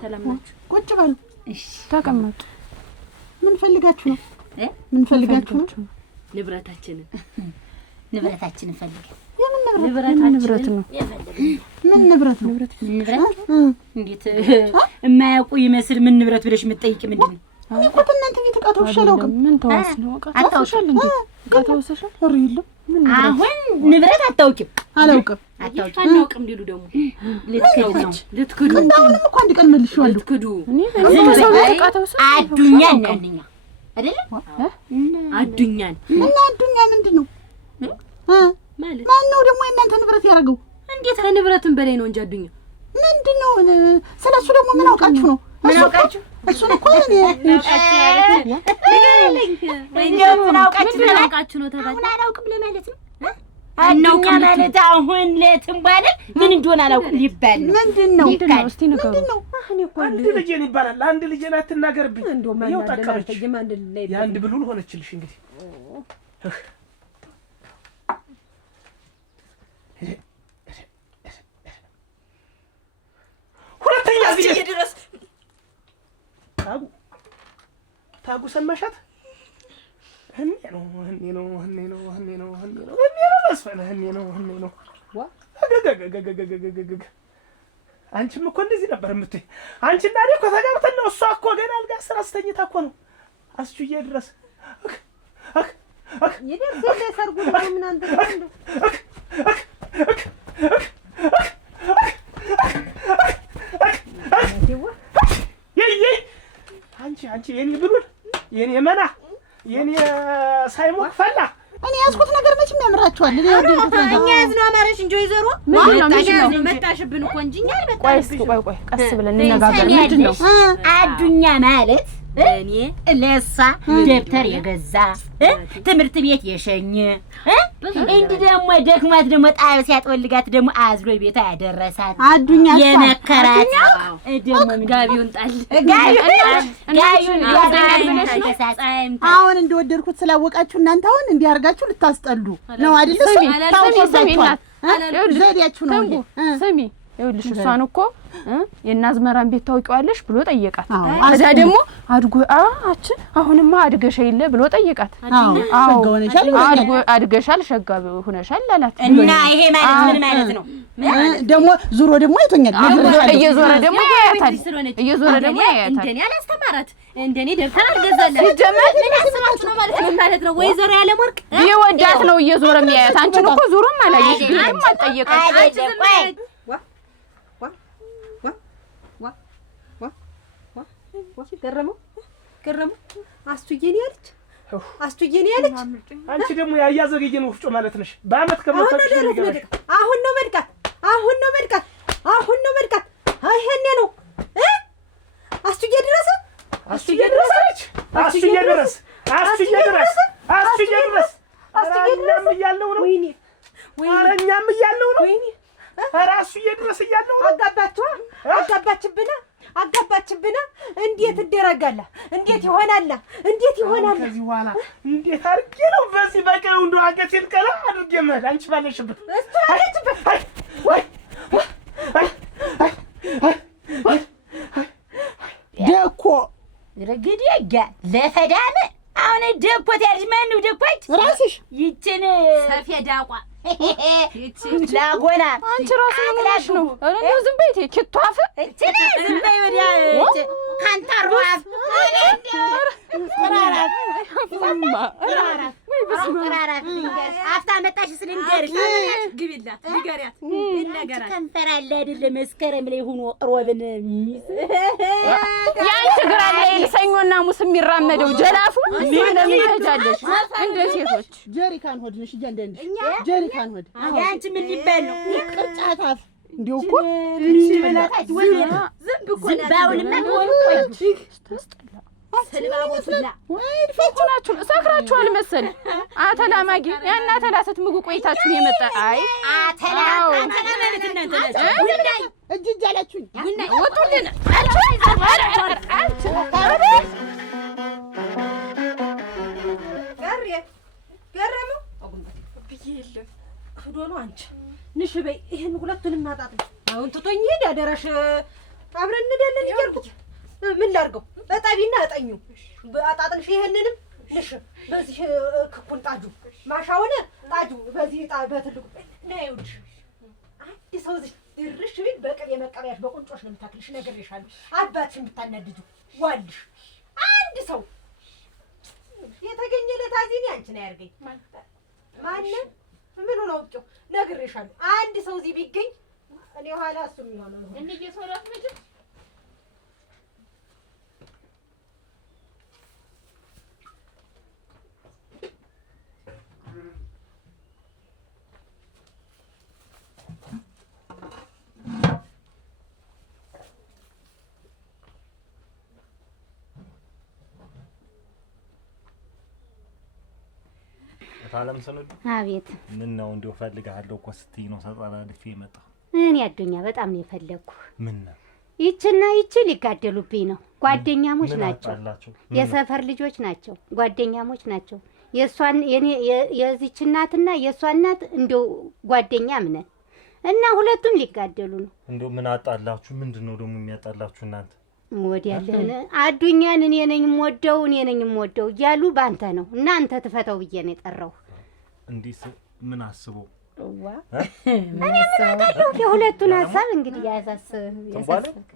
ሰላም ናችሁ? ቁጭ በሉ። እሺ ተቀመጡ። ምን ፈልጋችሁ ነው? ምን ፈልጋችሁ ነው? ንብረታችንን ፈልገን ንብረት ነው። ምን ንብረት ነው? እንዴት የማያውቁ ይመስል ምን ንብረት ብለሽ የምትጠይቂ ምንድን ነው? እኔ እኮ እናንተ ቤት ዕቃ ተወሻለሁ። ምን ተዋስ ነው? ዕቃ ተወሻል እንዴ? ዕቃ ተወሰሻል? ኧረ የለም። አሁን ንብረት አታውቂም? አላውቅም። አናውቅም ሊሉ ደግሞ ልትክዱ አሁንም እኮ አንድ ቀን መልሼዋለሁ። ልትክዱ እኔ ሰው ቤት ዕቃ ተወሰሻል? አዱኛን ነንኛ አይደለም? አዱኛን እና አዱኛ ምንድን ነው ማለት? ማን ነው ደግሞ የእናንተ ንብረት ያደረገው? እንዴት ከንብረትም በላይ ነው እንጂ አዱኛ ምንድን ነው? ስለሱ ደግሞ ምን አውቃችሁ ነው? ምን አውቃችሁ? እሱን እኮ እኔ አውቃችሁ ነው ተባለ። አሁን አላውቅም ለማለት ነው። አናውቅም ማለት አሁን ለትንባለ ምን እንደሆነ አላውቅም ሊባል ነው። ምንድን ነው? እስቲ ንገሩ። አንድ ልጄን ይባላል። አንድ ልጄን አትናገርብኝ። ይኸው ጠቀመች። የአንድ ብሉል ሆነችልሽ እንግዲህ ሁለተኛ እዚህ ድረስ ታጉ ሰማሻት? ህኔ ነው መስፈነ ህኔ ነው አንቺም እኮ እንደዚህ ነበር የምትይ። አንቺና እኔ እኮ ተጋብተን ነው። እሷ እኮ ገና አልጋ ስራ አስተኝታ እኮ ነው አስቹዬ ድረስ ይደርስ የለ ሰርጉ ነው ምናንተ ነው አንቺ የኔ ብሉል የኔ መና የኔ ሳይሞቅ ፈላ እኔ ያዝኩት ነገር መቼም ያምራችኋል። እኛ ያዝነው አማረሽ እንጂ ይዘሩ መጣሽብን እኮ እንጂ እኛ አልበጣም። ቆይ ቀስ ብለን እንነጋገር። ምንድን ነው አዱኛ ማለት? እኔ ለሳ ደብተር የገዛ ትምህርት ቤት የሸኘ እንዲህ ደግሞ ደክማት ደግሞ ጣል ሲያጥወልጋት ደግሞ አዝሎ ቤታ ያደረሳት አዱኛ የመከራት ደግሞ ጋቢውን ጣል ጋቢውን አሁን እንደወደድኩት ስላወቃችሁ እናንተ አሁን እንዲህ አድርጋችሁ ልታስጠሉ ነው አይደል? ዘዴያችሁ ነው። ስሚ ይኸውልሽ እሷን እኮ የናዝመራን ቤት ታውቂዋለሽ ብሎ ጠየቃት። ከዛ ደግሞ አሁንማ አድገሽ የለ ብሎ ጠየቃት። አድገሻል ሸጋ ሆነሻል አላት። እና ይሄ ማለት ምን ማለት ነው? ደግሞ ዙሮ ደግሞ አይቶኛል። እየዞረ ደግሞ ያያታል። እንደኔ አላስተማራት እንደኔ ደብተር አልገዛላት። ሲጀመር ምን ያስባችሁ ነው ማለት ነው? ወይዘሮ ያለም ወርቅ ይወዳት ነው እየዞረ የሚያያት። አንቺን እኮ ዞሮም አላየሽ ምንም አልጠየቀሽ። ገረመው አስቱዬ ነው ያለች። አንቺ ደግሞ ያያዘገየን ወፍጮ ማለት ነሽ። በአመት ከመጣሽ አሁን ነው መድቃት። ይሄኔ ነው አስቱዬ ድረስ እኛም እያለው ነው። ኧረ አስቱዬ ድረስ እያለው ነው። አጋባችብና እንዴት ይደረጋል? እንዴት ይሆናል? ከዚህ በኋላ እንዴት አድርጌ ነው በዚህ በቀው እንደው አንገቴን ቀላ አድርጌ መሄድ አንቺ ባለሽበት ደኮ ረግዲያ ለፈዳም አሁን ደኮት ያልሽ ማን ነው? ደኮት ራስሽ ይችን ሰፌዳቋ ላጎና አንቺ ራሱ ምን ሆነሽ ነው? እኔ ዝም በይ ኪቷፍ እቺ ዝም በይ ወዲያ ካንታሯፍ አፍታ መጣሽ ስልንገርሽ ግቢላት ንገሪያት ይነገራል። ከንፈር አለ አይደል መስከረም ላይ ሆኖ ሮብን ያንቺ ግራ ላይ ሰኞና ሙስ የሚራመደው ጀላፉ ለምን ትሄጃለሽ? እንደ ሴቶች ጀሪካን ሆድ ነሽ እያንዳንድሽ ጀሪካን ሆድ ያንቺ ምን ሊባል ነው? ቅርጫት አፍ እንዲሁ እኮ ዝምባውንማ ሰልባቦቱላ ሰክራችኋል መሰል አተላማጊ ያን አተላ ስትምጉ ቆይታችሁን የመጣ አይ አተላ ማለት እናንተ እጅ አላችሁኝ ወጡልን ገረመው ብዬ የለም ክዶ ነው። አንቺ ንሽ በይ ይሄን ሁለቱንም ማጣጥ አሁን ትቶኝ ሄድ አደራሽ አብረን እንደለን እያልኩት ምን ላድርገው? እጠቢና እጠኙ አጣጥልሽ ይሄንንም ንሽ በዚህ ክኩን ጣጁ ማሻውን ጣጁ በዚህ በትልቁ ነይውልሽ አንድ ሰው እዚህ ድርሽ ቢል በቅቤ መቀበያሽ በቁንጮሽ ነው የምታክልሽ። ነግሬሻለሁ። አባትሽን ብታናድጁ ዋልሽ አንድ ሰው የተገኘለት አዚኒ አንቺን አያርገኝ ማንም ምን ነው ወጥቶ ነግሬሻለሁ። አንድ ሰው እዚህ ቢገኝ እኔ ኋላ እሱ የሚሆነው ነው እንዴ የሶላት መጅ ታለም ሰነዱ አቤት ምን ነው እንደው ፈልጋለሁ እኮ ስትይ ነው ተጣላልፌ የመጣሁ። እኔ አዱኛ በጣም ነው የፈለኩ። ምን ነው ይችና ይች ሊጋደሉብኝ ነው። ጓደኛሞች ናቸው፣ የሰፈር ልጆች ናቸው፣ ጓደኛሞች ናቸው። የሷን የዚች እናትና የሷ እናት እንደው ጓደኛም ነን እና ሁለቱም ሊጋደሉ ነው። እንደው ምን አጣላችሁ? ምንድነው ደግሞ የሚያጣላችሁ እናንተ? ወዲያለነ አዱኛን እኔ ነኝ የምወደው እያሉ ባንተ ነው እና አንተ ትፈተው ብዬ ነው የጠራው። እንዴት ምን አስበው ዋ እኔ ምን አውቃለሁ? የሁለቱን ሀሳብ እንግዲህ ያሳሰብከ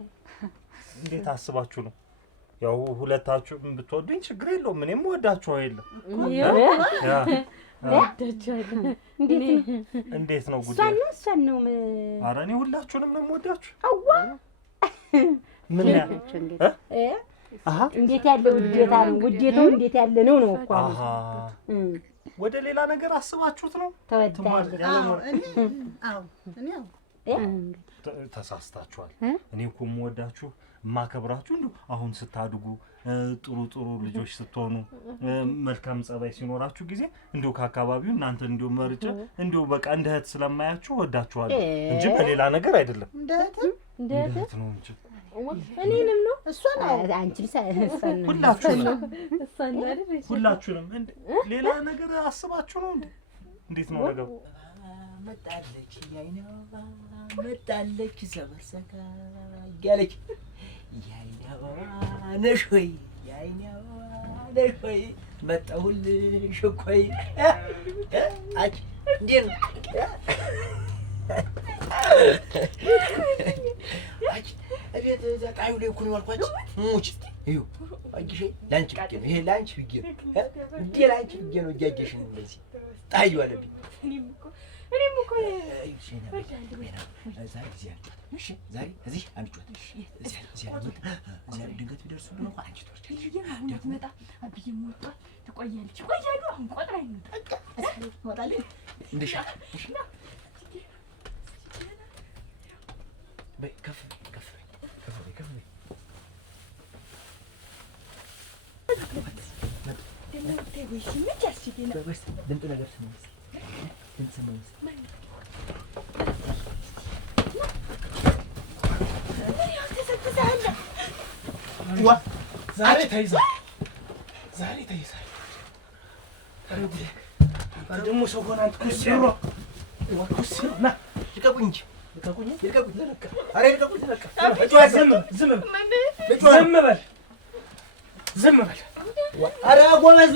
እንዴት አስባችሁ ነው? ያው ሁለታችሁም ብትወዱኝ ችግር የለውም። እኔም ወዳችሁ አይደለም እንዴት ነው ጉዳይ? እሷን ነው ኧረ እኔ ሁላችሁንም ነው የምወዳችሁ። አዋ ምን እንዴት ያለ ውዴታ ነው? ውዴታው እንዴት ያለ ነው ነው እኮ ወደ ሌላ ነገር አስባችሁት ነው? ተሳስታችኋል። እኔ እኮ የምወዳችሁ የማከብራችሁ እንደው አሁን ስታድጉ ጥሩ ልጆች ስትሆኑ መልካም ጸባይ ሲኖራችሁ ጊዜ እንደው ከአካባቢው እናንተ እንደው መርጬ እንደው በቃ እንደ እህት ስለማያችሁ ወዳችኋለሁ እንጂ በሌላ ነገር አይደለም። እንደ እህት ነው እንጂ እኔንም ነው እሷን አንቺን ሁላችሁንም ሌላ ነገር አስባችሁ ነው እንዴ? እንዴት ነው ነገሩ? መጣለች ያይናዋ መጣለች ሰበሰካ ያለች ያይናዋ ነሽ ወይ ያይናዋ ነሽ ወይ መጣሁልሽ እኮ አጭ እንዴት ነው አጭ እቤት ዘቃዩ ላይ እኮ ነው ያልኳችሁ። ሙች እዩ አጅሽ ላንቺ ብዬ ነው ይሄ ላንቺ ብዬ ነው እንዴ ላንቺ ብዬ ነው እያጀሽን እንደዚህ ጣዩ አለብኝ። እኔም እኮ ዛሬ እዚህ አንቺ ድንገት ቢደርሱ ነው አንቺ ትወርጃለሽ። መጣ አብዬ ሞጣ ትቆያለች። ቆያሉ አሁን ቆጥራኝ ነው ትመጣለች እንደሻ በይ ከፍ ድምፅ ነገር ስመስ ዛሬ ተይዛል። ደግሞ ሰው ሆነ አንተ ኩስሮ ና ልቀቁኝ እንጂ ልቀቁኝ። ኧረ ልቀቁኝ። ዝም በል። ኧረ ጎበዝ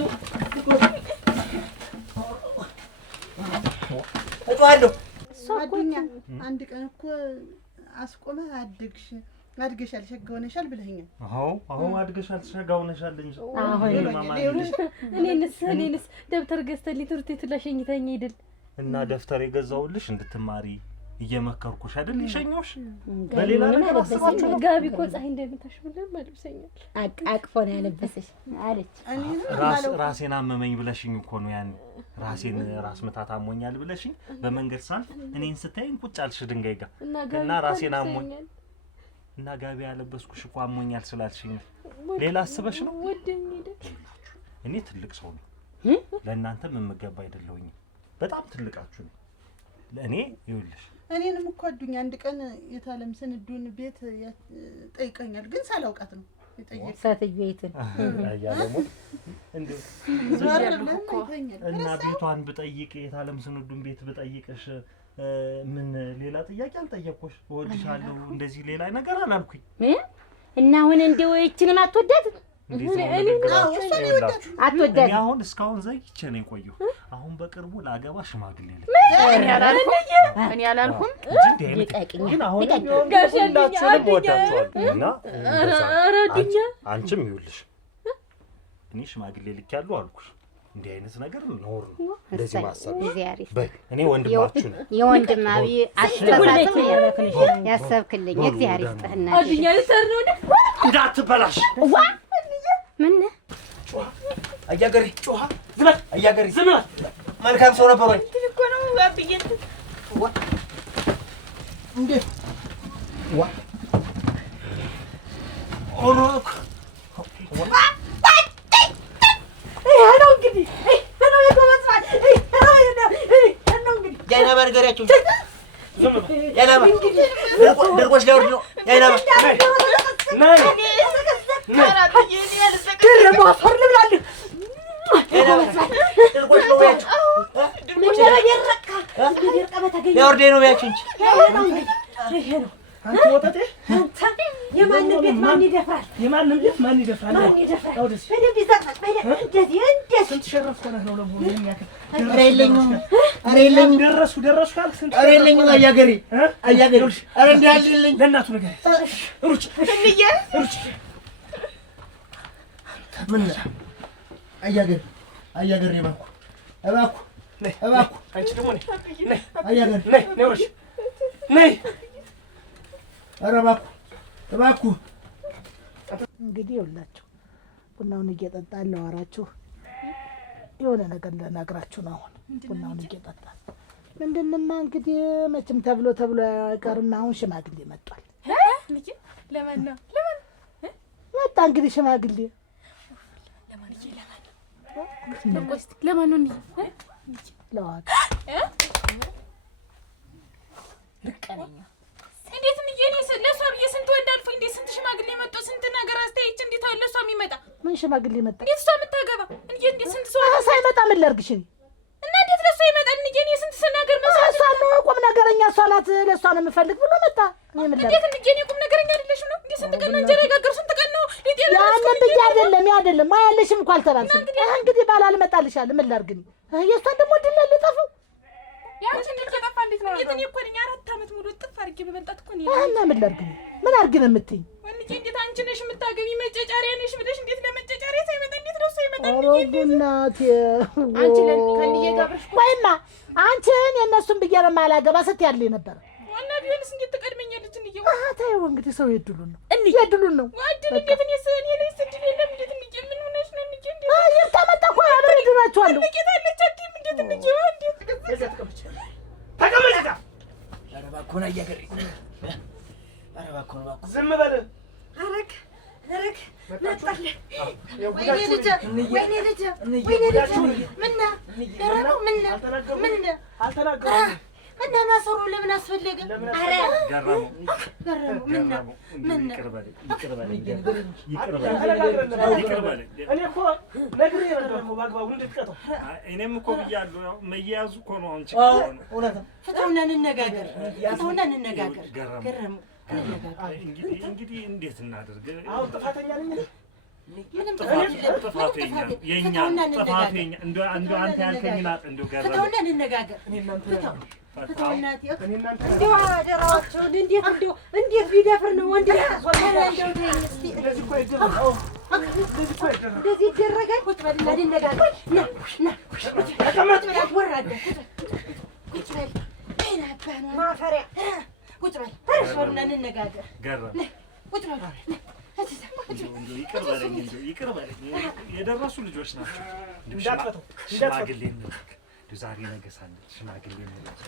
እጮሃለሁ። አዱኛ አንድ ቀን እኮ አስቆመህ አድገሻል ሸጋ ሆነሻል ብለኸኛል። አዎ አድገሻል ሸጋ ሆነሻል እንጂ እኔንስ ደብተር ገዝተልኝ ትምህርት ቤት ላሸኝተኝ አይደል? እና ደብተር የገዛሁልሽ እንድትማሪ እየመከርኩሽ አይደል የሸኘሁሽ? በሌላ ነገር አስባችሁ ነው? ጋቢ እኮ ፀሐይ እንደምታሽ ብለን መልብሰኛል። አቅፎ ነው ያለበሰሽ አለች። ራሴን አመመኝ ብለሽኝ እኮ ነው ያን ራስ ምታት አሞኛል ብለሽኝ በመንገድ ሳልፍ እኔን ስታይኝ ቁጭ አልሽ ድንጋይ ጋር እና ራሴን አሞኝ እና ጋቢ ያለበስኩሽ እኮ አሞኛል ስላልሽኝ ሌላ አስበሽ ነው? እኔ ትልቅ ሰው ነኝ፣ ለእናንተም የምገባ አይደለሁኝም። በጣም ትልቃችሁ ነው ለእኔ። ይኸውልሽ እኔንም እኮ አዱኛ አንድ ቀን የታለም ስንዱን ቤት ጠይቀኛል፣ ግን ሳላውቃት ነው የጠየቀኝ። ሰትዬይትን አያለሙ እንዴ እና ቤቷን ብጠይቅ የታለም ስንዱን ቤት ብጠይቅሽ ምን ሌላ ጥያቄ አልጠየቅኩሽ? እወድሻለሁ እንደዚህ ሌላ ነገር አላልኩኝ። እና አሁን እንደው እቺንም አትወዳት አትወዳት። አሁን እስካሁን ዘግቼ ነው የቆየሁ። አሁን በቅርቡ ላገባ ሽማግሌ ልክ እኔ አላልኩም ግን አሁን ሁላችሁንም እወዳችኋለሁ እና አንቺም ይኸውልሽ እኔ ሽማግሌ ልክ ያለው አልኩሽ። እንዲህ አይነት ነገር ኖር ነው እንደዚህ ማሰብ። እኔ ወንድማችሁ ነኝ። የወንድማዊ አስተሳሰብ ያሰብክልኝ እግዚአብሔር ይስጥህና አድኛ ልሰር ነው እንዳትበላሽ። ምን አያገሪ ጮሃ ዝም በል አያገሪ ዝም በል። መልካም ሰው ነበር ወይ እኮ ነው አብዬ እንዴ ዋ ኦሮክ ነው እንግዲህ ነው የጎበዝማል ነው እንግዲህ ያይና በርገሪያችሁ ያይና ደርቆሽ ሊያወርድ ነው ያይና ነይ ግርማ አፈር ልብላለሁ ደርቆሽ ነው ያችሁ ሊያወርደኝ ነው ያችሁ እንጂ ይሄ ነው አንተ ወጣቴ የማንም ቤት ማን ይደፍራል? የማንም ቤት ማን ይደፍራል? ማን ይደፍራል? በደንብ ይዘቅማል። እንደዚህ ስንት ሸረፍ ሆነህ ነው ለሞኑ የሚያክል? ኧረ የለኝም ኧረ የለኝም ደረስኩ ካልክ ስንት ኧረ የለኝም አያገሪ ኧረ እንዲህ አልልኝ ለእናቱ ነገር ሩጭ እንዬ ሩጭ ምን አያገሪ እባክህ አንቺ ደግሞ ነይ አያገሪ ነይ ሩጭ ነይ ኧረ እባክህ እንግዲህ ይኸውላችሁ ቡናውን እየጠጣን ላወራችሁ የሆነ ነገር ልነግራችሁ ነው። አሁን ቡናውን እየጠጣን ምንድንማ እንግዲህ መቼም ተብሎ አይቀርም። አሁን ሽማግሌ መጥቷል። ለማን ነው መጣ እንግዲህ ሽማግሌ ለማን ነው ለዋጋ ልቀነኛ እንዴት ነው የኔ ለሷ ብዬ ስንት ወንድ አልፎ እንዴት ስንት ሽማግሌ መጥቶ ስንት ነገር አስተያየች እንዴት አለ ለሷ የሚመጣ ምን ሽማግሌ መጣ? እንዴት እሷ የምታገባ እንዴት ስንት ሰው ሳይመጣ ምን ላድርግሽ እና እንዴት ለሷ ይመጣል? እኔ ስንት ነገር መስራት እሷ ነው ቁም ነገረኛ እሷ ናት። ለሷ ነው የምፈልግ ብሎ መጣ። እኔ ምን ላድርግ? እንዴት እኔ ቁም ነገረኛ አይደለሽም ነው እንዴ? ስንት ቀን ነው እንጀራ ጋገር ስንት ቀን ነው ሊጤ ያንን ብዬ አይደለም ማያለሽም እኮ አልተባልሽም። እንግዲህ ባል አልመጣልሻል ምን ላድርግ? የእሷን ደግሞ ድል ልጠፋው ያንቺ እንዴት የጠፋ እንዴት ነው? እኔ እኮ ነኝ 4 ዓመት ሙሉ ጥፍ አድርጌ በመልጣት እኮ ነኝ። እና ምን ላድርግ? ምን አድርግ ነው የምትይኝ? ወንጄ እንዴት አንቺ ነሽ የምታገቢ መጨጫሪያ ነሽ ብለሽ እንዴት ለመጨጫሪያ ሳይመጣ እንዴት ነው ሳይመጣ እናቴ አንቺ ከእንዬ ጋር ብለሽ ወይማ አንቺን የእነሱን ብዬ ነው የማላገባ ስትያለኝ ነበር። ዋና ቢሆንስ እንዴት ትቀድመኛለች? እንዬ ተይው እንግዲህ ሰው የድሉን ነው የድሉን ነው ዋድል እንዴት እኔ ስድል የለም እንዴት እንዬ ምን ሆነሽ ነው እንዬ? እንዴት የምታመጣ እኮ አብሬ ድናቸዋለሁ። እንዴት አለች አትይም? እንዴት እንዬ እንዴት ተቀመጭ ኧረ እባክህን አያገሪ ኧረ እባክህን ዝም በል አረግ መጣለ ወይኔ ልጅ ምን አልተናገሩም እና ማሰሩ ለምን አስፈለገ? አረ ገረሙ ምን ይቅር በል እኔ እኮ ነግሬህ ነበር እኮ በአግባቡ እንድትቀጣው። እኔም እኮ ብያለሁ። ያው መያያዙ እኮ ነው አሁን ችግር ነው። ፍታውና እንነጋገር ገረሙ እንግዲህ እንዴት እናድርግ? አሁን ጥፋተኛ ነኝ ምንም ጥፋቱ የኛ ጥፋቱ የኛ እንደው አንተ ያልከኝን እንደው ገረሙ ፍታውና እንነጋገር እንዴት ቢደፍር ነው ወንድ እንደዚህ ይደረጋል? ቁጭ በልና እንነጋገር። ማፈሪያ ቁጭ በል ተነሽና እንነጋገር። ይቅር በለኝ የደረሱ ልጆች ናቸው። ሽማግሌ እንልክ ዛሬ ነገ ሳንል ሽማግሌ እንልክ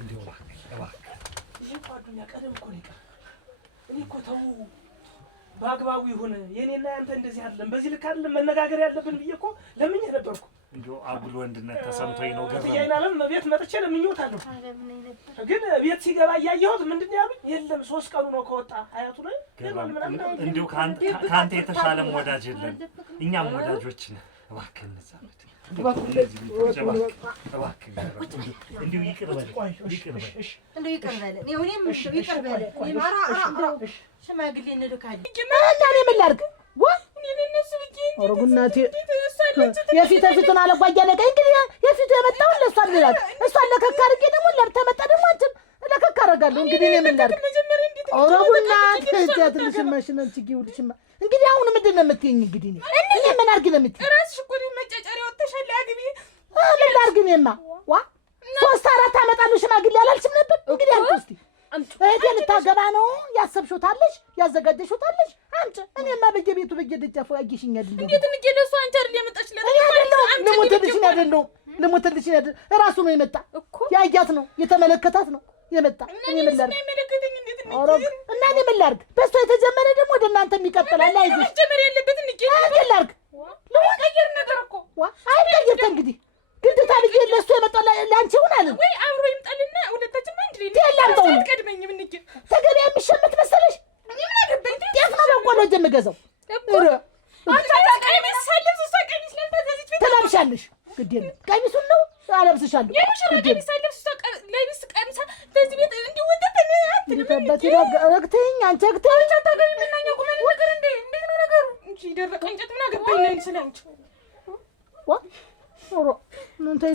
እንደው እባክህ ይሄ ጓደኛ ቀደም እኮ ነው የቀረ። እኔ እኮ ተው በአግባቡ ይሁን የኔና ያንተ እንደዚህ አይደለም በዚህ ልክ አይደለም መነጋገር ያለብን ብዬ እኮ ለምኜ ነበርኩ። እንደው አጉል ወንድነት ተሰምቶኝ ነው ገረመኝ። ያይናለም ቤት መጥቼ ለምኜውታለሁ። ግን ቤት ሲገባ እያየሁት ምንድነው ያሉኝ? የለም 3 ቀኑ ነው ከወጣ አያቱ ላይ እንደው ካንተ የተሻለም ወዳጅ የለም። እኛም ወዳጆች ነን። እባክህ እንዛመድ ሽማግሌ እንልካለን። ምን ላድርግ? ኧረ ጉናቴ የፊት ፊቱን አለጓያ ነገር እንግዲህ የፊቱ የመጣውን ለእሷ ልላት እሷን ለከካ አድርጌ ደግሞ ለተመጣ ደግሞ አንቺን ለከካ አደርጋለሁ። እንግዲህ እኔ ምን ላድርግ? ኧረ ጉናቴ ትልሽማሽን አንቺ ውልሽማ እንግዲህ አሁን ምንድን ነው የምትይኝ? እንግዲህ እኔ ምን አድርግ ነው የምትይኝ? እራስሽ እኮ መጫጫሪያ ወጥተሻል። አግቢ ምን ላድርግ? እኔማ 3-4 አመጣለሁ ሽማግሌ አላልሽም ነበር? እንግዲህ አንቺ እስኪ እህቴ ልታገባ ነው ያሰብሽው ታለሽ ያዘጋጀሽው ታለሽ አምጪ። እኔማ በየቤቱ በየደጃፉ አጊሽኝ አይደል? እንዴት እንጂ ለሱ አንቺ አይደል የመጣችለት? ልሞትልሽ አይደል? እራሱ ነው የመጣ ያያት ነው የተመለከታት ነው የመጣ። እኔ ምን ላድርግ? እና እኔ ምን ላድርግ? በእሷ የተጀመረ ደግሞ ወደ እናንተም ይቀጥላል። አይዞሽ ጀመር ያለበት እንጂ ምን ላድርግ? ለቀየር ነገር እኮ አይቀየር እንግዲህ ግድታ ልጅ ለእሱ የመጣው ለአንቺ ይሁን አለ ወይ አብሮ ይምጣልና ሁለታችን አንድ ላይ ያላምጣው ቀድመኝ ምን ይገ ተገበያ የሚሸምት መሰለሽ? እኔ ምን አገባኝ? ጤፍ ነው በቆሎ የምገዛው። ትለብሻለሽ፣ ግድ የለም ቀሚሱን ነው አለብስሻለሁ። ረግተኝ አንቺ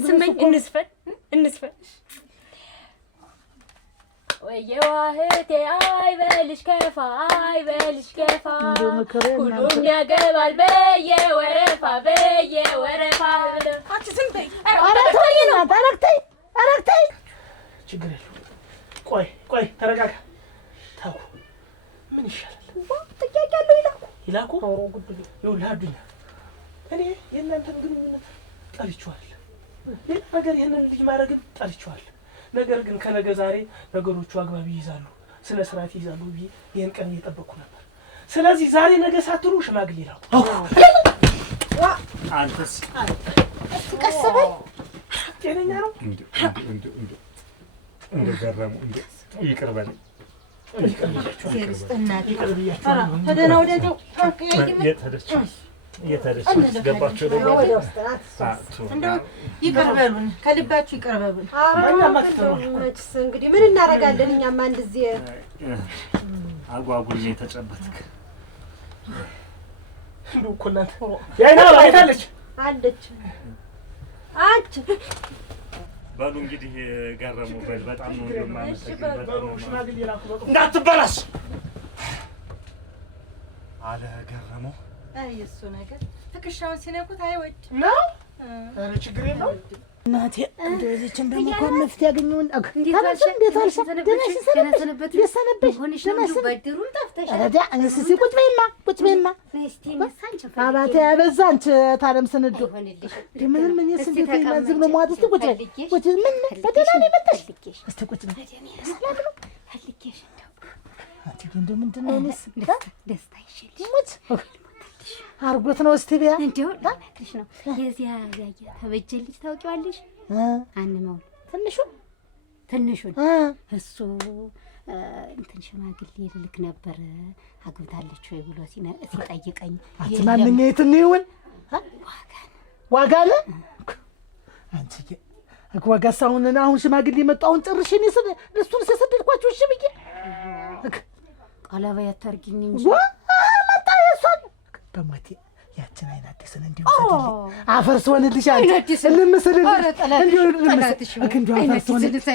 ስመኝ እንስፈን ወየዋ እህቴ አይበልሽ ከፋ አይበልሽ ከፋ ሁሉም ያገባል በየወረፋ ረግተኝ ችግር የለውም። ቆይ ተረጋጋ። ታው ምን ይሻላል? ጥያቄ አለው ይላኩ ይኸውልህ አዱኛ እኔ የእናንተን ግንኙነት ጠልቼዋለሁ። ሌላ ነገር ይህንን ልጅ ማድረግን ጠልቼዋለሁ። ነገር ግን ከነገ ዛሬ ነገሮቹ አግባብ ይይዛሉ፣ ስነ ስርዓት ይይዛሉ ብዬ ይህን ቀን እየጠበቅኩ ነበር። ስለዚህ ዛሬ ነገ ሳትሉ ሽማግሌ ላኩ። አንተስ ቀስ በል ጤነኛ ነው? እንደገረሙ ይቅር በለኝ። ገባችሁ ደግሞ እንደው ይቅር በሉን፣ ከልባችሁ ይቅር በሉን። እንግዲህ ምን እናደርጋለን? እኛማ እንደዚህ አጓጉል የተጨበትክ እንደው እኮ እናንተ ያይና አይታለች አለች አንቺ በሉ እንግዲህ ገረሙ በል። በጣም ነው የማመሰግነው። በጣም ነው ሽማግሌ ላኩ። እንዳትበላሽ አለ ገረሙ። አይ እሱ ነገር ትከሻውን ሲነኩት አይወድ ነው። ኧረ ችግር የለውም እናቴ። እንደዚህችን ደግሞ እንኳን መፍትሄ ያገኘውን እንዴት አልሽ? ቁጭ በይማ አባቴ ያበዛ አንቺ ታለም ስንዱ ምንም ምን እንዴት ይመዝብ ነው ማለት ቁጭ ምን በደህና ነው የመጣሽ? እስቲ ቁጭ ነው ሰላም ነው ፈልጌሽ አንቺ ግን ምንድን ነው እኔስ ደስታ ይሽልሽ አርጎት ነው እስቲ ቢያ እንደው ልሽ ነው የዚያ ያያ ተበጀልሽ ታውቂዋለሽ? አንመው ትንሹን እሱ እንትን ሽማግሌ ልልክ ነበር አግብታለች ወይ ብሎ ሲጠይቀኝ አትማንኛይት ነው ይሁን ዋጋ አለ አንቺ ዋጋ ሳውንና አሁን ሽማግሌ መጣውን ጭርሽኝ እሱን ሲሰደድኳችሁ እሺ ብዬ ቀለበ ያታርጊኝ እንጂ መጣ የሷን በማቴ ያችን አይን አዲስን እንዲሁ አፈርስ ሆነልሽ አንቺ እንምስልልሽ እንዲሁ እንምስልልሽ እንዲሁ አፈርስ ሆነልሽ